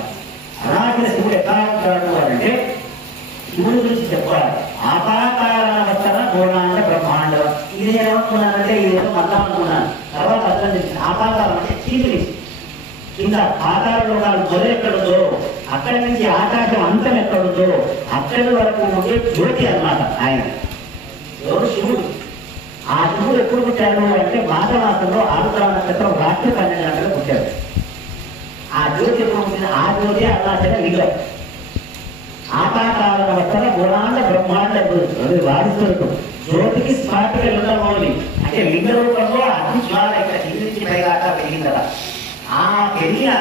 అరుణాచల శివుడు ఎట్లా ఉంటాడు అంటే శివుడి గురించి చెప్పాలి. ఆపాకారావస్థన గోళాండ బ్రహ్మాండం. ఇది నేను ఏమనుకున్నానంటే ఇది మతం అనుకున్నాను. తర్వాత అర్థం చేసి ఆపాకారం అంటే చీకటి, కింద పాతాళంలో మొదలు ఎక్కడుందో అక్కడి నుంచి ఆకాశం అంతం ఎక్కడుందో అక్కడి వరకు ఉండే జ్యోతి అన్నమాట ఆయన. ఎవరు? శివుడు. ఆ శివుడు ఎప్పుడు పుట్టాడు అంటే మాఘమాసంలో ఆరుద్ర నక్షత్రం రాత్రి 12 గంటలకు పుట్టాడు. ఆ జ్యోతి ఎప్పుడు పుట్టిన ఆ జ్యోతి అరుణాచల లింగం. ఆపాతాళ వస్తన గుణాండ బ్రహ్మాండ వారిస్తున్నట్టు జ్యోతికి స్ఫాటిక లింగమౌలి అంటే లింగ రూపంలో అగ్ని జ్వాల ఇక్కడ కింది పైదాకా పెరిగింది కదా. ఆ పెరిగిన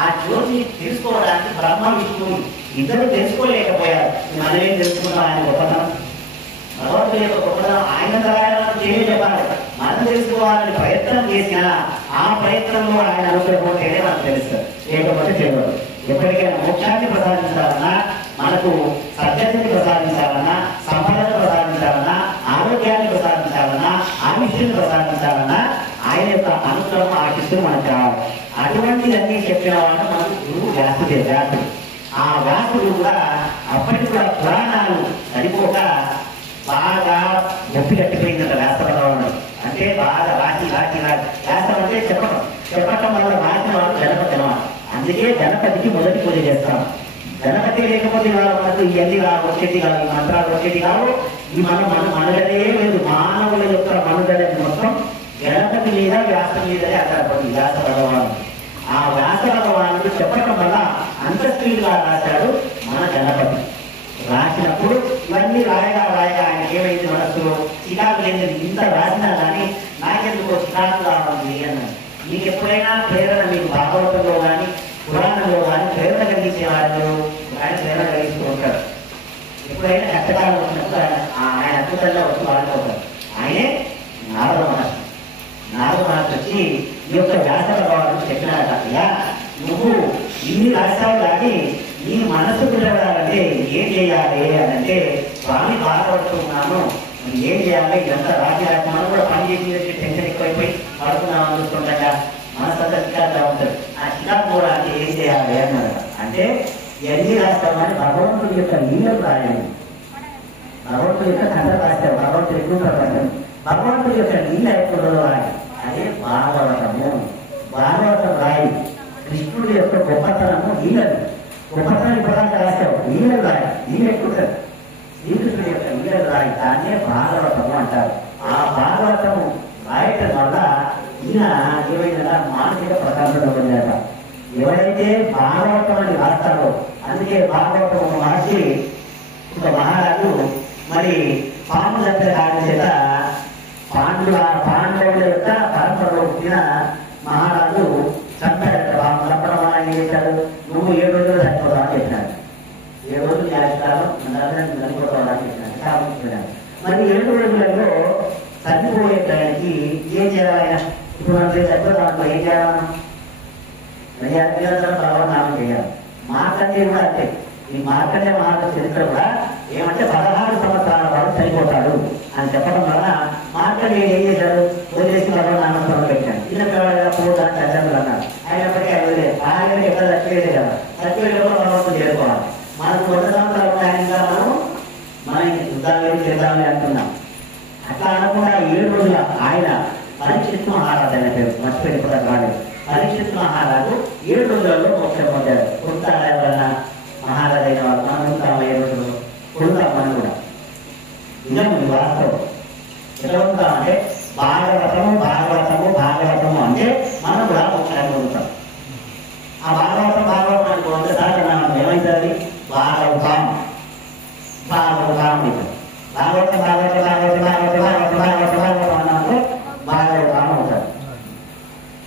ఆ జ్యోతిని తెలుసుకోవడానికి బ్రహ్మ విష్ణువు ఇద్దరు తెలుసుకోలేకపోయారు. మనమేం తెలుసుకున్నాం ఆయన గొప్పతనం, భగవంతుడి యొక్క గొప్పతనం ఆయన ద్వారా చెప్పాలి. మనం తెలుసుకోవాలని ప్రయత్నం చేసినా ఆ ప్రయత్నంలో ఆయన అనుకోకపోతేనే మనకు తెలుస్తుంది, లేకపోతే తెలియదు. ఎప్పటికైనా మోక్షాన్ని ప్రసాదించాలన్నా, మనకు సత్యాన్ని ప్రసాదించాలన్నా, సంపదను ప్రసాదించాలన్నా, ఆరోగ్యాన్ని ప్రసాదించాలన్నా, ఆయుష్ని ప్రసాదించాలన్నా ఆయన యొక్క అనుగ్రహం ఆశిస్తూ మనకు కావాలి. అటువంటిదన్నీ చెప్పిన వాడు మనకు గురువు వ్యాసుడు. ఆ వ్యాసుడు కూడా అప్పటికి కూడా పురాణాలు సరిపోక బాగా గొప్పి కట్టిపోయిందంట వ్యాసపడవాడు. అంటే బాగా రాసి వ్యాసం అంటే చెప్పటం వల్ల రాసిన వాడు గణపతి అన్నమాట. అందుకే గణపతికి మొదటి పూజ చేస్తాం. గణపతి లేకపోతే మనకు ఇవన్నీ వచ్చేటి కాదు, ఈ మంత్రాలు వచ్చేటి కావు. ఈ మనుగడే లేదు. మానవుల యొక్క మనుగడ మొత్తం గణపతి మీద వ్యాసం మీదనే ఆధారపడింది వ్యాస భగవానుడు. ఆ వ్యాస భగవానుడు చెప్పడం వల్ల అంత స్పీడ్గా రాశాడు మన గణపతి. రాసినప్పుడు ఇవన్నీ రాయగా ఆయనకి ఏమైంది మనస్సులో చికాకు లేని ఇంత రాసినా కానీ నాకెందుకో చికాకు రావాలి అన్నాడు. మీకు ఎప్పుడైనా ప్రేరణ మీకు భాగవతంలో కానీ పురాణంలో కానీ ప్రేరణ కలిగించే వాళ్ళు ఆయన ప్రేరణ కలిగిస్తూ ఉంటారు. ఎప్పుడైనా కష్టకాలం వచ్చినప్పుడు ఆయన అద్భుతంగా వచ్చి వాడుకోతారు. ఆయనే నారద మహర్షి. నారద మహర్షి వచ్చి ఈ యొక్క వ్యాస భగవాను చెప్పినారట, అయ్యా నువ్వు ఇన్ని రాశావు కానీ నీ మనసు పిలవాలంటే ఏం చేయాలి అని అంటే, స్వామి బాధపడుతున్నాను ఏం చేయాలి, ఇదంతా రాజీ మనం కూడా పని చేసి టెన్షన్ ఎక్కువైపోయి పడుతున్నామని చూస్తుండగా మనసు అంతా చికాకుగా ఉంటుంది. ఆ చికాకు కూడా అంటే ఏం చేయాలి అన్నారు. అంటే ఎన్ని రాస్తామని భగవంతుడి యొక్క లీలలు రాయాలి, భగవంతుడి యొక్క కథ రాస్తారు, భగవంతుడి ఎక్కువ రాస్తారు, భగవంతుడి యొక్క లీల ఎక్కడో రాయి. అదే భాగవతము. భాగవతం రాయి కృష్ణుడి యొక్క గొప్పతనము లీలలు. గొప్పతనం ఇప్పటిదాకా రాశావు, లీలలు రాయి, లీల ఎక్కువ శ్రీకృష్ణుడి యొక్క లీలలు రాయి. దాన్నే భాగవతము అంటారు. ఆ భాగవతము రాయటం వల్ల ఈయన ఏమైనా మానసిక ప్రశాంతత పొందాక ఎవరైతే భాగవతం అని రాస్తారో, అందుకే భాగవతం మహర్షి ఒక మహారాజు మరి పాండులంతా రాజు చేత పాండవుల యొక్క పరంపరలో పుట్టిన మహారాజు చంపాడట. చంపడం వల్ల ఏం చేశాడు, నువ్వు 7 రోజులు చనిపోతావు అని చెప్పినాడు. 7 రోజులు చేస్తాను చనిపోతావు అని చెప్పినాడు. మరి 7 రోజులలో చనిపోయే టైంకి ఏం చేయాలి? ఇప్పుడు మనం చనిపోతాం, ఏం చేయాలి? నిరంతరం భగవన్నామం చేయాలి. మార్కండే కూడా అంతే. ఈ మార్కండే మహారాజు చరిత్ర కూడా ఏమంటే 16 సంవత్సరాల వాడు చనిపోతాడు అని చెప్పడం వల్ల మార్కండే ఏం చేశాడు, వదిలేసి భగవన్నామం పెట్టాడు. చిన్న పిల్లవాడు పోతాడు చంద్రులు అన్నాడు. అయినప్పటికీ ఆయన ఎక్కడ చచ్చిపోయేదే కదా, చచ్చిపోయేటప్పుడు భగవంతుడు చేరుకోవాలి. మనకు 100 సంవత్సరాలు ఉన్నాయని మనం యుద్ధాలు చేద్దామని అంటున్నాం. అట్లా అనకుండా 7 రోజుల ఆయన పరీక్షిత్ మహారాజు అనే పేరు మర్చిపోయి కూడా రాలేదు. పరీక్షిత్ మహారాజు 7 రోజులలో మోక్షం పొందాడు. కొడతాడు ఎవరన్నా మహారాజు అయిన వాళ్ళు, మనం ఉంటాము 7 రోజులు కొడతాం. మనం కూడా నిజం వాస్తవం. ఎలా ఉంటామంటే భాగవతము అంటే మనం కూడా మోక్షాన్ని పొందుతాం. ఆ భాగవతానికి 100 సార్లు మనం ఏమైతుంది, భాగవతం అన్నప్పుడు భాగవతం అవుతారు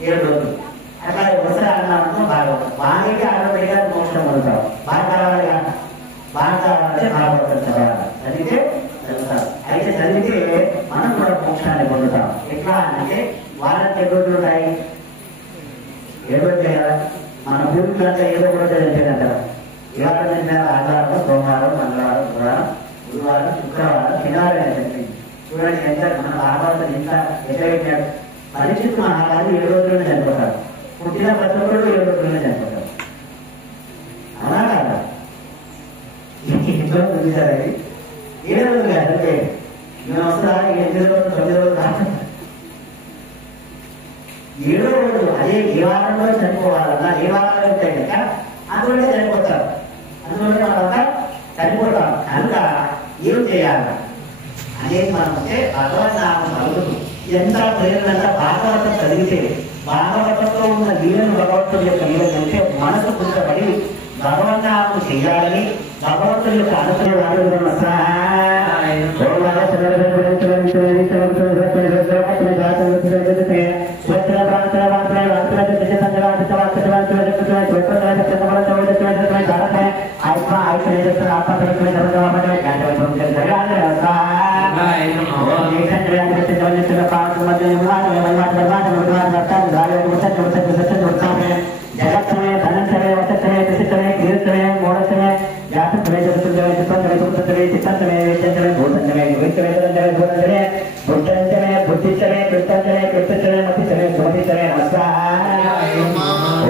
7 రోజులు. అట్లా వరుస అన్నామంటే భాగవతం బాగా ఆటోమేటిక్గా మోక్షం పొందుతాం. బాగా కావాలంటే భాగవతం చదవాలి. అందుకే జరుపుతాం. ఎట్లా అంటే వారానికి ఎన్ని రోజులు ఉంటాయి? 7 రోజులు కదా. మన పూర్వీకులంతా ఏదో ఒక రోజు చనిపోయిందంటారు. ఇవాళ చనిపోయిన ఆదివారం, సోమవారం, మంగళవారం, బుధవారం, గురువారం, శుక్రవారం, శనివారం చనిపోయింది. చూడండి ఎంత మన భాగవతం ఎంత ఎక్కడెట్టాడు. పరీక్షిత్ మహారాజు 7 రోజుల్లోనే చనిపోతారు. పుట్టిన ప్రతి ఒక్కరు 7 రోజుల్లోనే చనిపోతారు. అవునా కాదా? ఇంట్లో చూసారది 7 రోజులు కాదంటే నేను వస్తుందా 8 రోజులు 9 రోజులు కాదు. 7వ రోజు అదే ఏ వారంలో చనిపోవాలన్నా ఏ వారంలో ఉంటే కనుక అందులోనే చనిపోతారు. అందులోనే వాళ్ళంతా చనిపోతాం. కనుక ఏం చేయాలి అనేది మనం అంటే భగవన్నామం పలుకుతూ ఎంత ప్రేరణంతా భాగవతం చదివితే భాగవతంలో ఉన్న లీలను భగవంతుడి యొక్క లీల కంటే మనసు పుట్టబడి భగవన్నామం చేయాలని భగవంతుడి యొక్క అనుగ్రహం जगत्तमे धनंतरे वचतमे कृषितमे कीर्तमे मोडतमे व्यापतमे जगतमे चित्तमे चित्तमे चित्तमे वेचतमे भूतमे विविधमे तंतमे भूतमे बुद्धंतमे बुद्धितमे कृतंतमे कृतंतमे मतितमे सुमतितमे नमस्कार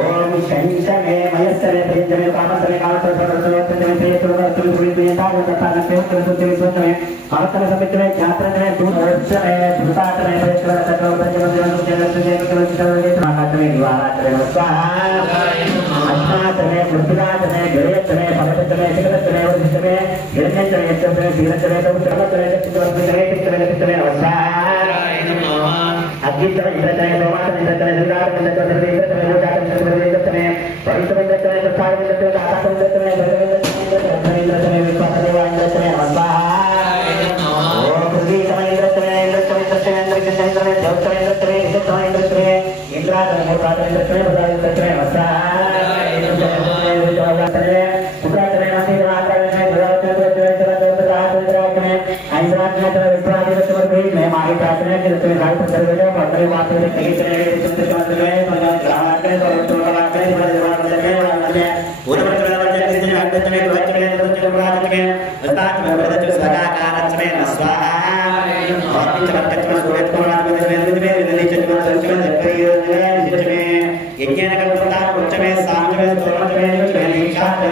ओम शंतमे मयस्तमे प्रियतमे कामतमे कामतमे सर्वतमे प्रियतमे प्रियतमे तावतमे प्रियतमे सुतमे आत्मने समितमे ज्ञातमे दूरदर्शने भूतात्मे प्रेषणे तत्वमे जगतमे नानात्मे निवारात्मे नमस्कार अष्टात्मे कृतिनात्मे गणेशमे पवित्रमे जगतमे वरिष्ठमे हिरण्यतमे यत्तमे धीरतमे तौत्रमतमे चित्तमे चित्तमे चित्तमे नमस्कार अग्नितमे इंद्रतमे सोमातमे इंद्रतमे दुर्गातमे इंद्रतमे इंद्रतमे लोकातमे इंद्रतमे पवित्रमे इंद्रतमे प्रसादमे इंद्रतमे आकाशमे इंद्रतमे भगवतमे इंद्रतमे विश्वासदेवा इंद्रतमे नमस्कार ओम कृतितमे इंद्रतमे इंद्रतमे इंद्रतमे इंद्रतमे देवतमे इंद्रतमे इंद्रतमे इंद्रतमे इंद्रातमे मोटातमे इंद्रतमे बदातमे इंद्रतमे नमस्कार इंद्रतमे पुत्रातमे मंदिरातमे दुरातमे दुरातमे ऐन्द्रातमे विश्वादितमे मैं माही प्रार्थना करते हैं गाय पुत्र को पत्नी माता ने कहीं तरह के सुंदर सुंदर में भगवान ग्राहक ने और तो ग्राहक ने भगवान ने पूरे बच्चे बच्चे जितने हक में बच्चे ने बच्चे ग्राहक में अस्ताच में बच्चे सदा कारच में स्वाहा और पिछले बच्चे सूरज को रात में नीचे में यज्ञ का पता उच्च में साम में दोनों में निशा में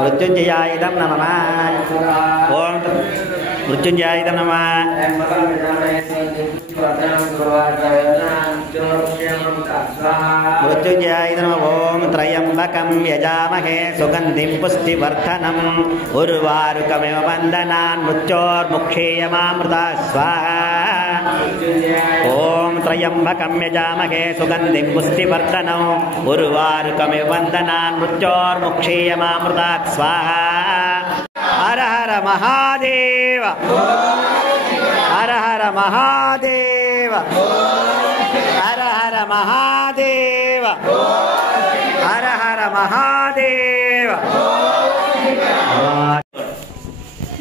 मृत्युंजयायदं नमः ओम मृत्युंजयायदं नमः मृत्युंजयायदं नमः ओम त्रयंबकं यजामहे सुगंधिं पुष्टिवर्धनम् उर्वारुकमिव वन्दनान् मृत्योर्मुक्षीयमामृता स्वाहा ओम त्र्यंबकं यजामहे सुगंधिं पुष्टिवर्धनम् उर्वारुकमिव वन्दनान् मृत्योर्मुक्षीयमामृतात् स्वाहा हर हर महादेव हर हर महादेव हर हर महादेव हर हर महादेव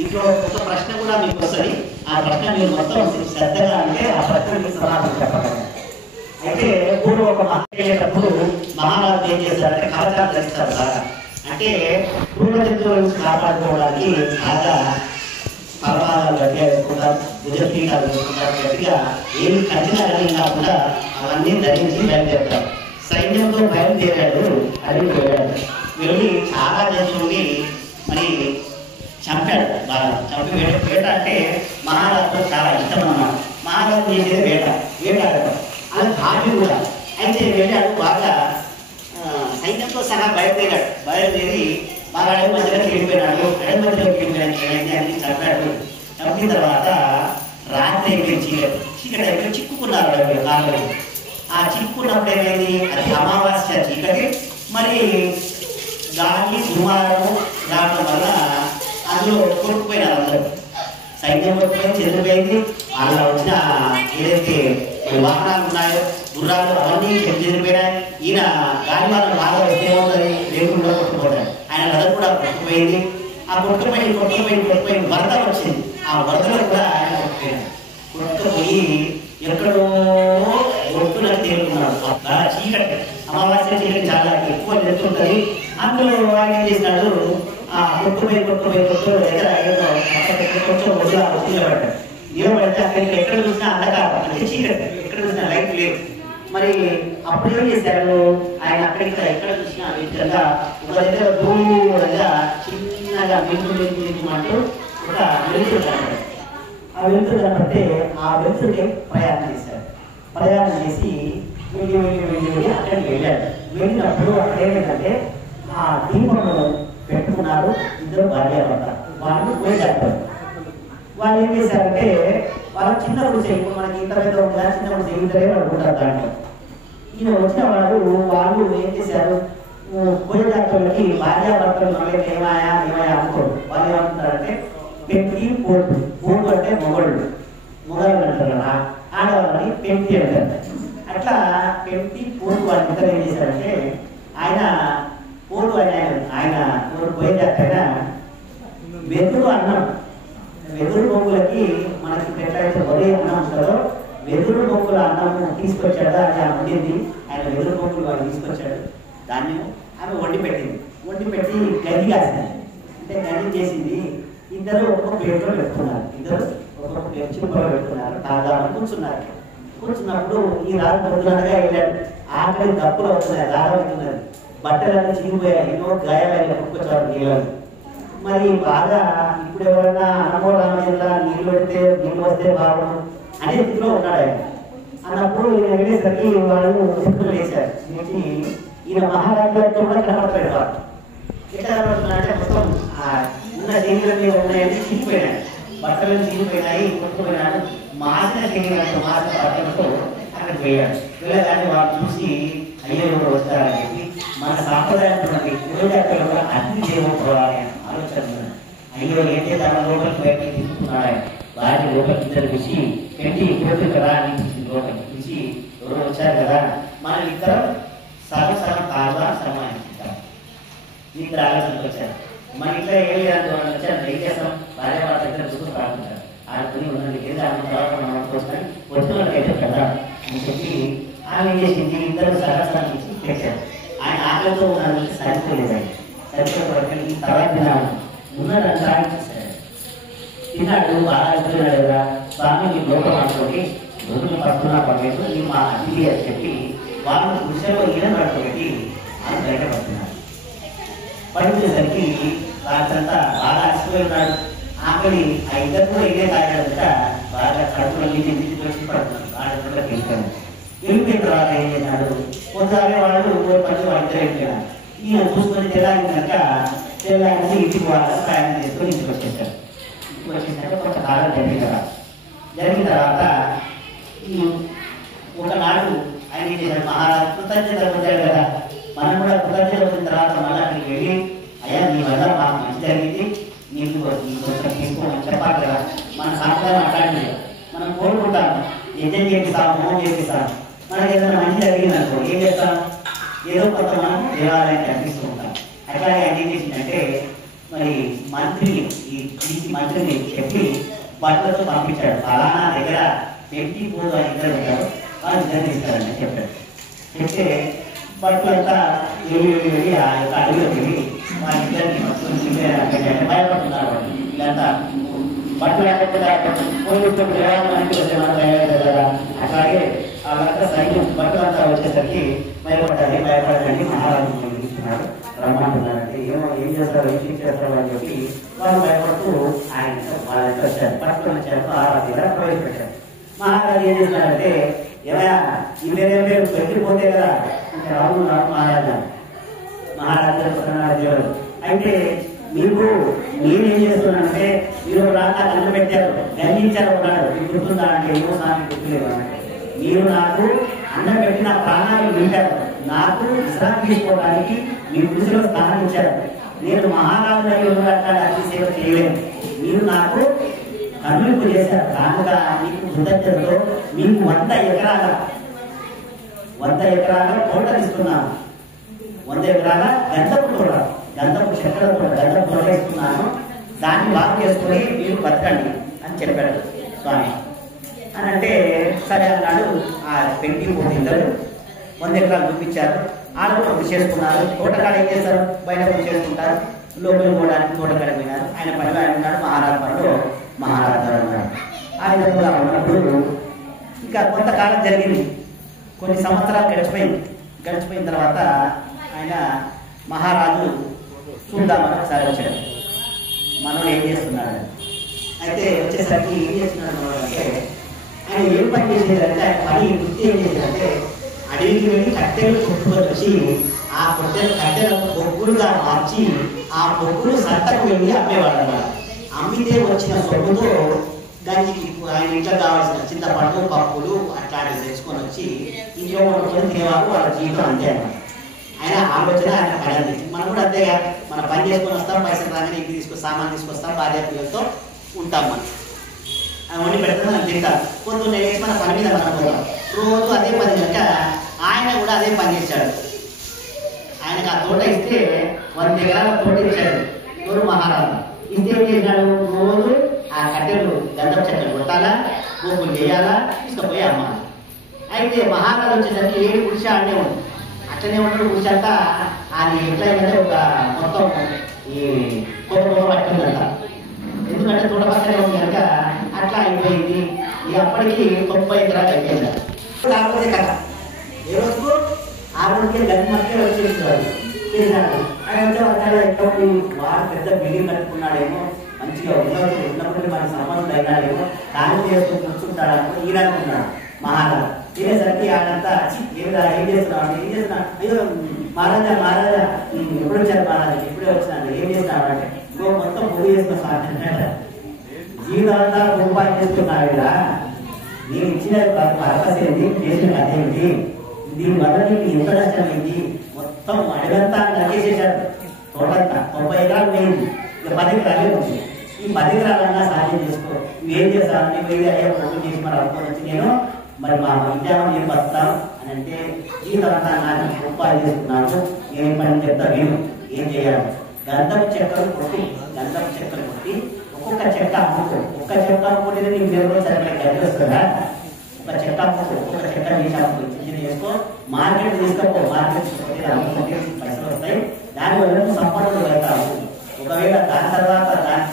ఇంట్లో ఒక ప్రశ్న కూడా మీకు వస్తుంది ఆ ప్రశ్న మీరు మొత్తం శ్రద్ధగా అంటే ఆ ప్రశ్నకి సమాధానం వెళ్ళేటప్పుడు మహారాజు ఏం చేస్తారంటే కవచాలు ధరిస్తారు బాగా. అంటే క్రూర జంతువులను కాపాడుకోవడానికి బాగా పర్వాలు గట్టిగా వేసుకుంటారు, భుజపీఠాలు వేసుకుంటారు, గట్టిగా ఏమి కఠిన కానీ కాకుండా అవన్నీ ధరించి బయలుదేరుతారు. సైన్యంతో బయలుదేరాడు, అడవికి వెళ్ళాడు. వెళ్ళి చాలా జంతువుని మరి చంపాడు. బాగా చంపి వేట అంటే మహారాజుతో చాలా ఇష్టం అన్నమాట. మహారాజు చేసేది వేటాడటం అది హాబీ కూడా. అయితే వెళ్ళాడు, బాగా సైన్యంతో సహా బయలుదేరి బాగా అడవి మధ్యలోకి వెళ్ళిపోయినాడు. అడవి మధ్యలోకి వెళ్ళిపోయిన అన్ని చంపాడు. చంపిన తర్వాత రాత్రి చీకటి అయిపోయి చిక్కుకున్నారు అడవి కాళ్ళు. ఆ చిక్కుకున్నప్పుడు ఏమైంది, అది అమావాస్య చీకటి, మరి గాలి దుమారము రావడం వల్ల అందులో కొట్టుకుపోయినారు అందరూ. సైన్యం కొట్టుకుపోయి చెదిరిపోయింది. అందులో వచ్చిన ఏదైతే వాహనాలు ఉన్నాయో గుర్రాలు అవన్నీ చెదిరిపోయినాయి. ఈయన గాలి వాళ్ళ బాగా వస్తే ఏమవుతుంది, లేకుండా కొట్టుకుపోతాడు. ఆయన రథం కూడా కొట్టుకుపోయింది. ఆ కొట్టుకుపోయి వరద వచ్చింది. ఆ వరదలో కూడా ఆయన కొట్టుకుపోయి ఎక్కడో ఒట్టున తేలుకున్నాడు. చీకటి అమావాస్య చీకటి చాలా ఎక్కువ జరుగుతుంటది. అందులో ఆయన ఏం చేసినాడు, ఆ కొట్టుపోయి దగ్గర కొంచెం ఒడ్డుగా నిలబడ్డాడు. నిలబడితే అక్కడికి ఎక్కడ చూసినా అంధకారం, అంటే చీకటి, ఎక్కడ చూసినా లైట్ లేదు. మరి అప్పుడు ఏం చేశారు, ఆయన అక్కడికి ఎక్కడ చూసినా విధంగా ఒక దగ్గర దూరంగా చిన్నగా అంటూ ఒక వెలుతురు కనపడారు. ఆ వెలుతురు కనపడితే ఆ వెలుతురుకి ప్రయాణం చేసి వెళ్ళి అక్కడికి వెళ్ళాడు. వెళ్ళినప్పుడు అక్కడ ఏమిటంటే ఆ దీపంలో పెట్టుకున్నారు ఇద్దరు భార్యాభర్త. వాళ్ళు పోయేటారు. వాళ్ళు ఏం చేశారంటే వాళ్ళ చిన్నప్పుడు ఇప్పుడు మనకి ఇంత పెద్ద ఉందా, చిన్నప్పుడు ఇద్దరే అనుకుంటారు. దాంట్లో ఈయన వచ్చిన వాళ్ళు ఏం చేశారు, పోయేటాళ్ళకి భార్యాభర్తలు మళ్ళీ ఏమాయా అనుకోరు. వాళ్ళు ఏమంటున్నారంటే పెంటి పోటు అంటే మొగళ్ళు అంటారు కదా, ఆడవాళ్ళని పెంటి అంటారు. అట్లా పెంటి పోటు వాళ్ళ ఇద్దరు ఏం చేశారంటే ఆయన పోయేటట్టయినా వెదురు బొంగులకి మనకి ఎట్లయితే వరి అన్నం ఉంటుందో వెదురు బొంగుల అన్నము తీసుకొచ్చాడు. అది ఆమె వండింది. ఆయన వెదురు బొంగులు వాళ్ళు తీసుకొచ్చాడు. దాన్ని ఆమె వండి పెట్టి గది కాసింది. అంటే గది చేసింది. ఇద్దరు ఒక్కొక్క ప్లేట్లో పెట్టుకున్నారు. చిప్పలో పెట్టుకున్నారు. దాదాపు కూర్చున్నప్పుడు ఈ రాజు పొద్దునగా వెళ్ళాడు. ఆకలి దప్పులు అవుతున్నాయి, దారం అవుతున్నది, బట్టలన్నీ చిరిగిపోయాయి, ఎన్నో గాయాలు కొట్టుకొచ్చారు నీళ్ళు. మరి బాగా ఇప్పుడు ఎవరైనా అన్నమో రామచంద్ర నీళ్ళు పెడితే నీళ్ళు వస్తే బాగుండు అనే స్థితిలో ఉన్నాడు ఆయన. అన్నప్పుడు ఈయన వెళ్ళేసరికి వాళ్ళు చిక్కులు వేశారు. ఈయన మహారాజులతో కూడా కనపడతాడు. వాళ్ళు ఎట్లా కనపడుతున్నారంటే మొత్తం ఉన్న శరీరం మీద ఉన్నాయని చిరిగిపోయినాడు, బట్టలు చిరిగిపోయినాయి, కొట్టుకుపోయినాడు. మాసిన శరీరంతో మాసిన బట్టలతో అక్కడికి వెళ్ళాడు. వెళ్ళగానే వాళ్ళు చూసి అయ్యో వస్తారని చెప్పి మన సాంప్రదాయం పూజాకలు కూడా అన్ని చేయకపోవాలి ఆలోచన. అయ్యో ఏంటి తన లోపలికి బయటకి తీసుకున్నాడు. వారి లోపలికి ఇద్దరు పిలిచి పెట్టి పోతు కదా అని లోపలికి పిలిచి ఎవరో వచ్చారు కదా, మనం ఇద్దరు సగం కాదా సమానిస్తారు. ఇద్దరు ఆలోచనకు వచ్చారు. మన ఇంట్లో ఏం లేదు వచ్చారు, ఏం చేస్తాం, భార్య వాళ్ళ దగ్గర చూసి పాడుకుంటారు. ఆడుకుని ఉన్నది ఏదో ఆమె తర్వాత మనం కోసం పొద్దునకైతే కదా అని చెప్పి ఆమె ఏం చేసింది, ఇద్దరు సరస్వాన్ని ఇచ్చి తెచ్చారు. ఆయన ఆకలితో ఉన్నది సరిపోలేదు. సరిపోయి తర్వాత ఉన్నదంతా తిన్నాడు, బాగా అయిపోయినాడు కదా. స్వామి మీ లోపం అనుకోండి, రోజులు పడుతున్నా పడలేదు, ఈ మా అతిథి అని చెప్పి వాళ్ళు గుడిసెలో ఈయన పడుకోబెట్టి వాళ్ళు బయటపడుతున్నారు. పడుకునేసరికి రాత్రంతా బాగా అలసిపోయి ఉన్నాడు. ఆకలి ఆ ఇద్దరు కూడా ఇదే తాగాడంట. బాగా కడుపులో నీటి వచ్చి పడుతున్నాడు. ఆడపిల్లకి వెళ్ళిపోయిన తర్వాత ఏం చేశాడు, ఒకసారి వాళ్ళు పని వాళ్ళిద్దరు వెళ్ళిపోయినారు. ఈయన చూసుకొని తెల్లారిందాక ఇంటికి వాళ్ళ ప్రయాణం చేసుకొని ఇంటికి వచ్చేసారు. ఇంటికి వచ్చేసాక కొంతకాలం జరిగిన తర్వాత ఒకనాడు ఆయన ఏం చేశాడు, మహారాజు కృతజ్ఞత పొందాడు కదా, మనం కూడా కృతజ్ఞత వచ్చిన తర్వాత మళ్ళీ అక్కడికి వెళ్ళి అయ్యా నీ వల్ల మాకు మంచి జరిగింది, నీకు కొంచెం తీసుకోమని చెప్పాలి కదా. మన సాంప్రదాయం అట్లాంటిది, మనం కోరుకుంటాము, యజ్ఞం చేపిస్తాము, హోమం చేపిస్తాము. మనకి ఏదైనా మంచి జరిగింది అనుకో ఏం చేస్తాం, ఏదో కొంత మనం దేవాలయానికి అర్పిస్తూ ఉంటాం. అట్లాగే ఆయన ఏం చేసిందంటే మరి మంత్రిని మంత్రిని చెప్పి బట్టలతో పంపించాడు. ఫలానా దగ్గర పెట్టి పోదు అని ఇద్దరు ఉంటారు, వాళ్ళు ఇద్దరు ఇస్తారని చెప్పాడు. చెప్తే పట్టులంతా ఏవి ఆ యొక్క అడుగులకి మా ఇద్దరిని పట్టుకుని భయపడుతున్నారు. ఇదంతా బట్టలు లేకుండా పోలీసులు కదా. అట్లాగే వాళ్ళంతా సైన్యం బట్టలంతా వచ్చేసరికి భయపడండి మహారాజు పిలుస్తున్నాడు, రమ్మంటున్నారంటే ఏం చేస్తారు ఏం చేస్తారు అని చెప్పి వాళ్ళు భయపడుతూ ఆయన వాళ్ళంతా వచ్చారు. బట్టలు వచ్చారు, మహారాజు దగ్గర ప్రవేశపెట్టారు. మహారాజు ఏం చేస్తున్నారంటే ఏమైనా ఇవేరే వెళ్ళిపోతే కదా అంటే రావు మహారాజా మహారాజు అయితే మీకు నేనేం చేస్తున్నానంటే మీరు రాక కళ్ళు పెట్టారు గర్వించారు ఉన్నాడు గుర్తుందా అంటే ఏమో స్వామి గుర్తులేవు అన్నట్టు. మీరు నాకు అన్నం పెట్టి నా ప్రాణాలు వింటారు, నాకు విశ్రాంతి తీసుకోవడానికి మీ కృషిలో స్థానం ఇచ్చారు. నేను మహారాజు అయి ఉన్నట్టు అతి సేవ చేయలేను. మీరు నాకు కనువింపు చేశారు కానుక మీకు కృతజ్ఞతతో మీకు 100 ఎకరాల తోట ఇస్తున్నాను. 100 ఎకరాల గంధపు చెక్కల తోట గంధపు తోట ఇస్తున్నాను. దాన్ని బాగు చేసుకుని మీరు బతకండి అని చెప్పాడు స్వామి. అని అంటే సరే అన్నాడు. ఆ పెంకింగ్ పోటీందరు 100 ఎకరాలు చూపించారు. ఆడలు కృషి చేసుకున్నారు. తోటకాడ ఏం చేస్తారు, బయట కృషి చేసుకుంటారు. లోపలికి పోవడానికి తోటకాడ పోయినారు. ఆయన పనిలో ఆయన ఉన్నాడు, మహారాజు పనిలో మహారాజు ఉన్నాడు. ఆ విధంగా ఉన్నప్పుడు ఇంకా కొంతకాలం జరిగింది. కొన్ని సంవత్సరాలు గడిచిపోయిన తర్వాత ఆయన మహారాజు చూద్దామని ఒకసారి వచ్చాడు. మనోడు ఏం చేస్తున్నాడు అయితే వచ్చేసరికి ఏం చేస్తున్నాడు అంటే ఆయన ఏం పని చేసేదంటే ఆయన పని వృత్తి ఏం చేసేదంటే అడవికి వెళ్ళి కట్టెలు చుట్టుకొని వచ్చి ఆ కట్టెలను బొగ్గులుగా మార్చి ఆ బొగ్గులు సంతకు వెళ్ళి అమ్మేవాడు అన్నమాట. అమ్మితే వచ్చిన సొమ్ముతో దానికి ఆయన ఇంట్లో కావాల్సిన చింతపండు పప్పులు అట్లాంటివి తెచ్చుకొని వచ్చి ఇంట్లో వండుకొని తినేవారు. వాళ్ళ జీవితం అంతే అన్నమాట. ఆయన ఆలోచన ఆయన పడింది. మనం కూడా అంతేగా, మనం పని చేసుకొని వస్తాం, పైసలు రాగానే ఇంటికి సామాన్ తీసుకొస్తాం, భార్య పిల్లలతో ఉంటాం. మనం వండి పెడితే మనం తింటాం. పొద్దున్న లేచి మన పని మీద మనం పోతాం. రోజు అదే పని కనుక ఆయన కూడా అదే పని చేశాడు. ఆయనకు ఆ తోట ఇస్తే 100 ఎకరాల తోట ఇచ్చాడు ఎవరు మహారాజు. ఇస్తే ఏం చేశాడు, రోజు ఆ కట్టెలు గంధపు చెక్కలు కొట్టాలా, బొగ్గులు చేయాలా, తీసుకుపోయి అమ్మాలి. అయితే మహారాజు వచ్చేసరికి 7 గుడిసె ఆడనే ఉంది. అట్లనే ఉంటాడు. గుడిసెంట అది ఎట్లయిందంటే ఒక మొత్తం ఈ కోపం పట్టిందంట. ఎందుకంటే తోట పక్కనే ఉంది కనుక అట్లా అయిపోయింది. ఇక అప్పటికి 90 ఎకరాలు అయిపోయింది. కాకపోతే కదా ఏ రోజుకు ఆ రోజుకే గంధమకే వచ్చేసాడు. ఆయన వచ్చే వాడు పెద్ద బిల్డింగ్ కట్టుకున్నాడేమో, మంచిగా ఉన్నప్పుడు మనకి సంబంధం అయినాడేమో, దాన్ని చేసుకుని కూర్చుంటాడని ఈయన అనుకున్నాడు మహారాజు. తినేసరికి ఆయనంతా ఏం చేస్తున్నా అయ్యో మహారాజా ఎప్పుడు వచ్చారు మహారాజు, ఎప్పుడే వచ్చినాడు, ఏం చేస్తున్నాడు అంటే ఇంకో మొత్తం పొడి చేసుకున్నాడు. జీవితం అంతా రూపాయలు చేస్తున్నాడు ఇలా, నేను ఇచ్చిన పర్పస్ ఏంటి, చేసిన కథ ఏంటి, దీనివల్ల నీకు ఎంత నష్టం ఏంటి, మొత్తం అడగంతా నరికేసేసాడు. తోటంతా 90 ఎకరాలు పోయింది. ఇక 10 ఎకరాలే ఉంది. ఈ 10 ఎకరాలన్నా సాధ్యం చేసుకో, నువ్వేం చేస్తాను, నీకు అయ్యా పొద్దు చేసి మరి అనుకోని వచ్చి నేను మరి మా విద్యాన్ని నేను బతాను అని అంటే జీవితం అంతా నాకు రూపాయలు చేసుకున్నాను, నేను పని చెప్తా నేను ఏం చేయాలి. గంధపు చెక్కలు కొట్టి ఒక్కొక్క చెక్క అమ్ముకో. ఒక్క చెక్క అమ్ముకుంటే నీకు మీరు సరిగ్గా గది వస్తుందా? ఒక చెక్క అమ్ముకో, ఒక్కొక్క చెక్క చేసి అమ్ముకో, చిన్న చేసుకో, మార్కెట్ తీసుకో, మార్కెట్ అమ్ముకుంటే పైసలు వస్తాయి. దానివల్ల నువ్వు సంపన్నులు అవుతావు. ఒకవేళ దాని తర్వాత దాని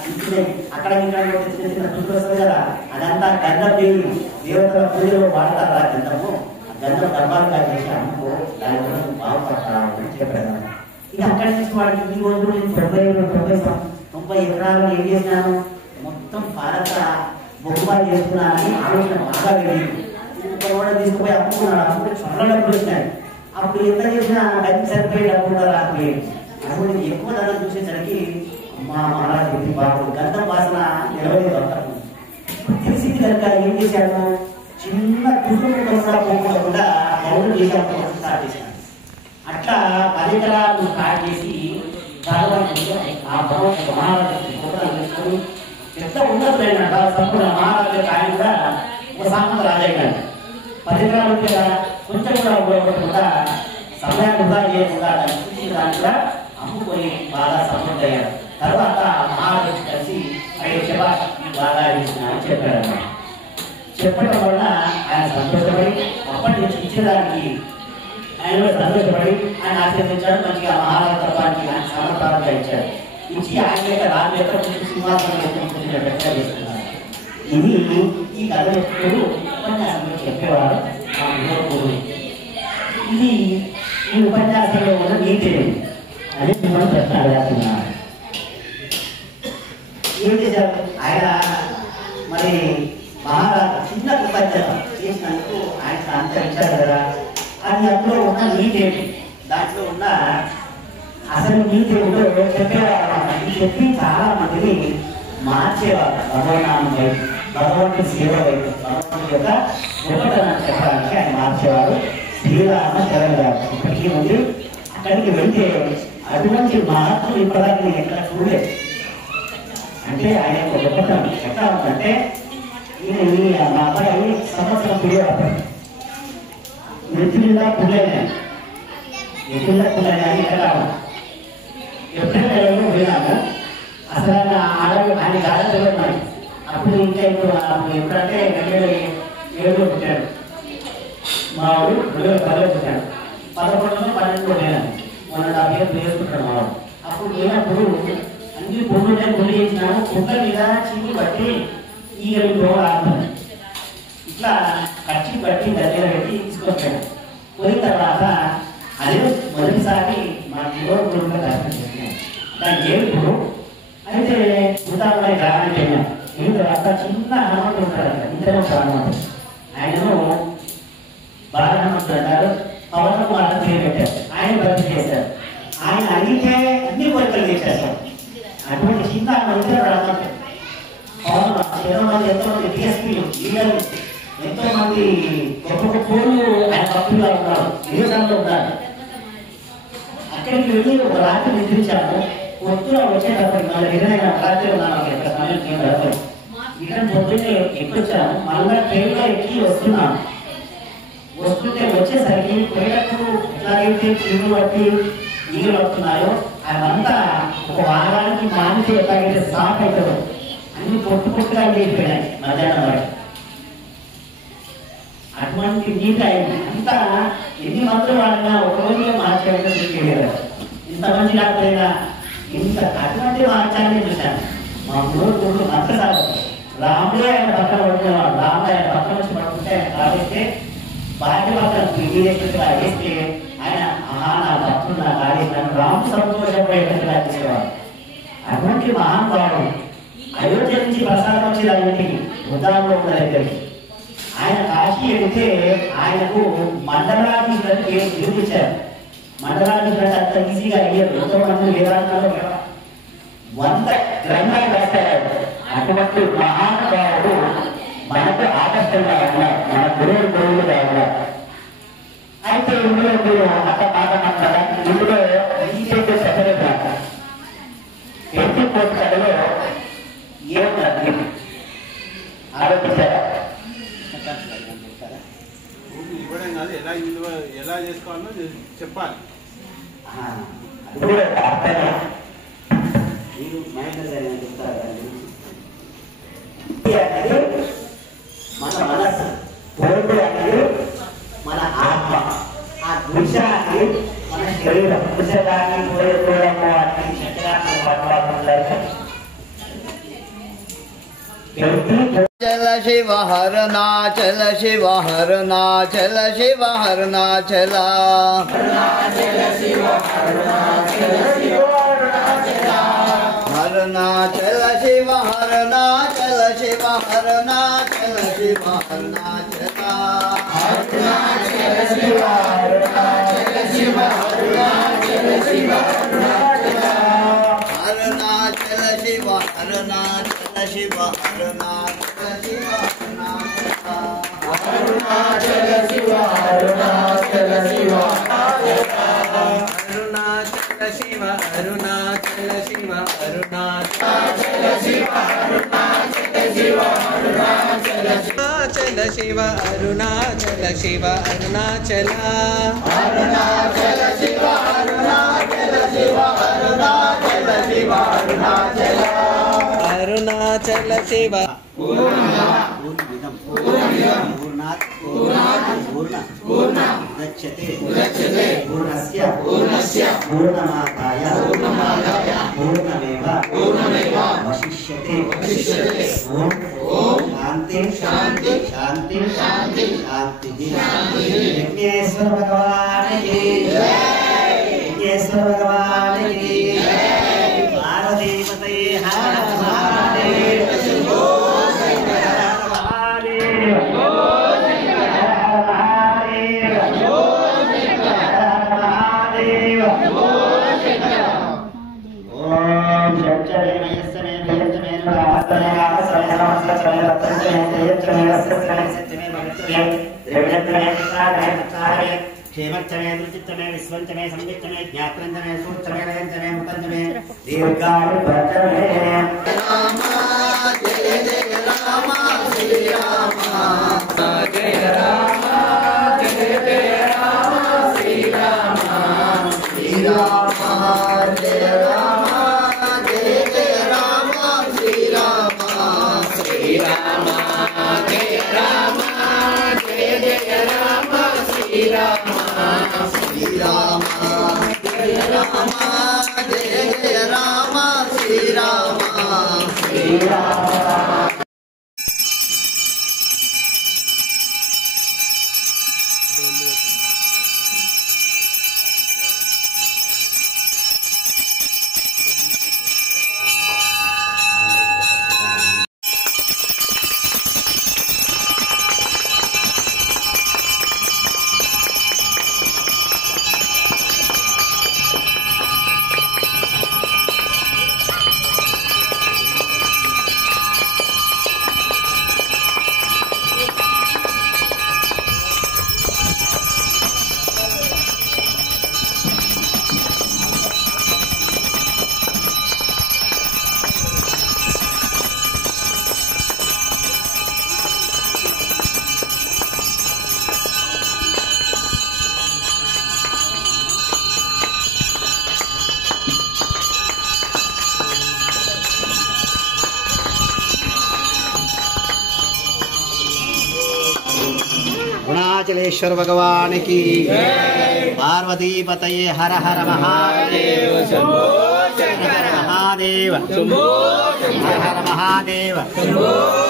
అక్కడ చిన్న చిన్న దుడ్డు వస్తుంది కదా, అదంతా గంధం దేవతల పూజలో వాడతారు. ఆ గంధము గంధం డబ్బాలుగా చేసి అమ్ముకో, దానివల్ల నువ్వు బాగుపడతావు అని చెప్పాను. ఇక అక్కడ నుంచి వాడికి ఈ రోజు నేను 90 ఎకరాలు ఏం చేసినాను, మొత్తం భారత బొగ్గుబాలు చేసుకున్నానని ఆలోచన బాగా వెళ్ళింది. కూడా తీసుకుపోయి అమ్ముకున్నాడు. అమ్ముకుంటే చాలా డబ్బులు వచ్చినాయి. అప్పుడు ఎంత చేసినా గది సరిపోయే డబ్బులు కూడా రాకపోయేది. అప్పుడు ఎక్కువ ధనం చూసేసరికి మా మహారాజు బాబు గంధం వాసన నిలవలేదు. తెలిసింది కనుక ఏం చేశాను, చిన్న కుటుంబం కూడా పోకుండా పౌరులు చేశాను స్టార్ట్ చేశాను. అట్లా 10 ఎకరాలు స్టార్ట్ చేసి ఆ మహారాజు తీసుకొని పెద్ద ఉన్నట్లయినాక సంపూర్ణ మహారాజు ఆయన కూడా ఒక సామంత రాజయ్యాడు. 10 ఎకరాలు కదా కొంచెం కూడా ఉపయోగపడకుండా సమయాన్ని వృధా చేయకుండా దాన్ని కూడా అమ్ముకొని బాగా సమృద్ధి అయ్యాడు. తర్వాత మహారాజు కలిసి బాగా ఇస్తున్నాను చెప్పాడు. చెప్పడం వల్ల ఆయన సంతోషపడి అప్పటి నుంచి ఇచ్చేదానికి ఆయన కూడా సంతోషపడి ఆయన ఆశీర్వదించాడు. మంచిగా మహారాజత్వానికి ఆయన సమర్థాలుగా ఇచ్చాడు. ఇచ్చి ఆయన యొక్క రాజు యొక్క సింహాసనం పెట్టినట్టుగా చేస్తున్నారు. ఇది ఈ కథ ఎప్పుడు ఉపన్యాసంలో చెప్పేవారు మా యువకుడు. ఇది ఈ ఉపన్యాసంలో ఉన్న నీతి అని మిమ్మల్ని ప్రశ్న అడుగుతున్నారు. ఏం చేశారు ఆయన? మరి మహారాజు చిన్న ఉపన్యాసం చేసినందుకు ఆయన అంతరించారు కదా. అది అందులో ఉన్న నీతి ఏంటి, దాంట్లో ఉన్న అసలు నీతి ఏమిటో చెప్పేవారు. ఇది చెప్పి చాలా మందిని మార్చేవారు. భగవనామం వైపు, భగవంతుడి సేవ వైపు, భగవంతుడి యొక్క గొప్పతనాన్ని చెప్పడానికి ఆయన మార్చేవారు. శ్రీరామ శరణ గారు ఇప్పటికీ ఉంది. అక్కడికి వెళ్తే అటువంటి మహాత్ములు ఇప్పటిదాకా నేను ఎక్కడ చూడలేదు. అంటే ఆయన యొక్క గొప్పతనం ఎట్లా ఉందంటే, మా అబ్బాయి సంవత్సరం పిల్లలు ఎత్తుగా పుల్లైనా ఇక్కడ ఎప్పుడైనా పోయినాము. అసలు ఆయన గాలి మరి అప్పుడు ఇంకా ఇప్పుడు ఎప్పుడంటే 2007 పుట్టాడు మా వాడు. 2010 పుట్టాడు. 11 12 పోయినాను. మొన్న 40 ఏళ్ళు వేసుకుంటాడు మా వాడు. అప్పుడు పోయినప్పుడు అన్ని పొండు చేసినాము. పుట్ట మీద చీని బట్టి ఈగలు ఆడుతుంది. ఇట్లా కచ్చి బట్టి దగ్గర పెట్టి తీసుకొచ్చాడు. పోయిన తర్వాత అదే మొదటిసారి మా యువకుడు దర్శనం చేసినాం. దాని ఏడుపుడు అయితే ఉదాహరణ గ్రామానికి వెళ్ళాం. అయిన తర్వాత చిన్న హనుమంతుడు ఉంటాడు. ఇంతలో హనుమంతుడు ఆయనను బాల హనుమంతుడు అంటారు. పవన్ కుమార్ పేరు పెట్టారు. ఆయన భర్తీ చేశారు. ఆయన అడిగితే అన్ని కోరికలు చేసేస్తారు. అటువంటి చిన్న హనుమంతుడు హనుమంతుడు. ఎంతోమంది డిఎస్పీలు, లీడర్లు, ఎంతో మంది గొప్ప గొప్పలు ఆయన భక్తులుగా ఉన్నారు, విదేశాల్లో ఉన్నారు. అక్కడికి వెళ్ళి ఒక రాత్రి నిద్రించాము. పొద్దున వచ్చేటప్పటికి మళ్ళీ నిజమైన రాత్రి ఉన్నాను. ఎక్కడ సమయం గడపదు. ఇక్కడ పొద్దున్నే ఎక్కొచ్చాము. మళ్ళీ ట్రైన్లో ఎక్కి వస్తున్నాము. వస్తుంటే వచ్చేసరికి పోయేటప్పుడు ఎట్లాగైతే చీరు బట్టి ఈగలు వస్తున్నాయో అవంతా ఒక వారానికి మానితే ఎట్లాగైతే సాఫ్ అవుతుందో అన్ని పొట్టుగా వెళ్ళిపోయినాయి మధ్యాహ్నం వరకు. అటువంటి నీటి అయింది. అంతా ఎన్ని మంత్రులు వాడినా ఒక రోజులో మార్చేయడం తెలియదు. ఇంత మంచి కాకపోయినా ఇంత అటువంటి మార్చాలని చూశాను. మా మూడు మంత్రసారు రాముడే ఆయన పక్కన పడుతున్నవాడు. రాముడు ఆయన పక్కన వచ్చి పడుతుంటే ఆయన కాలేస్తే భార్య పక్కన విజయగా వేస్తే ఆయన నా భక్తులు నా కాలేస్తాను రాము సంతోషపడేటట్టుగా చేసేవాడు. అటువంటి మహానుభావుడు అయోధ్య నుంచి ప్రసాదం వచ్చేది ఆయనకి ఉదాహరణలో ఉన్న దగ్గరికి. ఆయన కాశీ వెళితే ఆయనకు మండలాధీశులని పేరు నిరూపించారు. మండలాధీశులు అంత ఈజీగా అయ్యారు. ఎంతో మంది వేదాంతాలు 100 గ్రంథాలు రాశారు. అటువంటి మహానుభావుడు మనకు ఆకర్షణగా ఉన్నారు, మన గురువులుగా ఉన్నారు. అయితే ఇందులో మీరు అంత మాట్లాడాలి. ఇందులో బీజేపీ సెపరేట్ కోర్టు కథలో ఏమన్నది ఆలోచించారా? ఇవ్వడం కాదు, ఎలా చేసుకోవాలో చెప్పాలి. అది కూడా అర్థమే. మీరు మహేంద్ర గారు చెప్తారు అనేది మన మనస్సు, కోర్టు అనేది మన ఆత్మ, ఆ దిశ అనేది మన శరీరం. దిశగాన్ని కోరుకోవడము అన్ని శరీరాన్ని चल शिव हरनाचल शिव हरनाचल शिव हरनाचला हरनाचल शिव हरनाचल शिव हरनाचला हरनाचल शिव हरनाचल शिव हरनाचल शिव हरनाचला हरनाचल शिव हरनाचल शिव हरनाचल शिव हरनाचला हरनाचल शिव हरनाचल शिव हरनाचल शिव हरनाचल शिव हरनाचल शिव अरुणाचल शिव अरुणाचल शिव अरुणाचल शिव अरुणाचल शिव अरुणाचल शिव अरुणाचल शिव अरुणाचल अरुणाचल शिव अरुणाचल शिव अरुणाचल शिव अरुणाचल अरुणाचल शिव पूर्णात् पूर्ण उदच्यते पूर्णस्य पूर्णमादाय पूर्णमेव वशिष्यते ओम शांति यज्ञेश्वर भगवान की यज्ञेश्वर भगवान की पार्वती पते हर महादेव शंभो शंकर महादेव क्षेमच्चमे दृचिच्चमे विश्वञ्चमे संविच्चमे ज्ञात्रञ्चमे सूत्रमे मुखञ्चमे दीर्घायुवर्चमे राम जय जय राम श्री राम जय राम जय जय राम श्री राम श्री राम जय राम जय जय राम श्री राम श्री राम जय राम जय जय राम श्री राम श्री राम जय राम जय जय राम श्री राम श्री राम अरुणाचलेश्वर भगवान की पार्वती पतये हर हर महादेव शंभो शंकर महादेव शंभो हर हर महादेव शंभो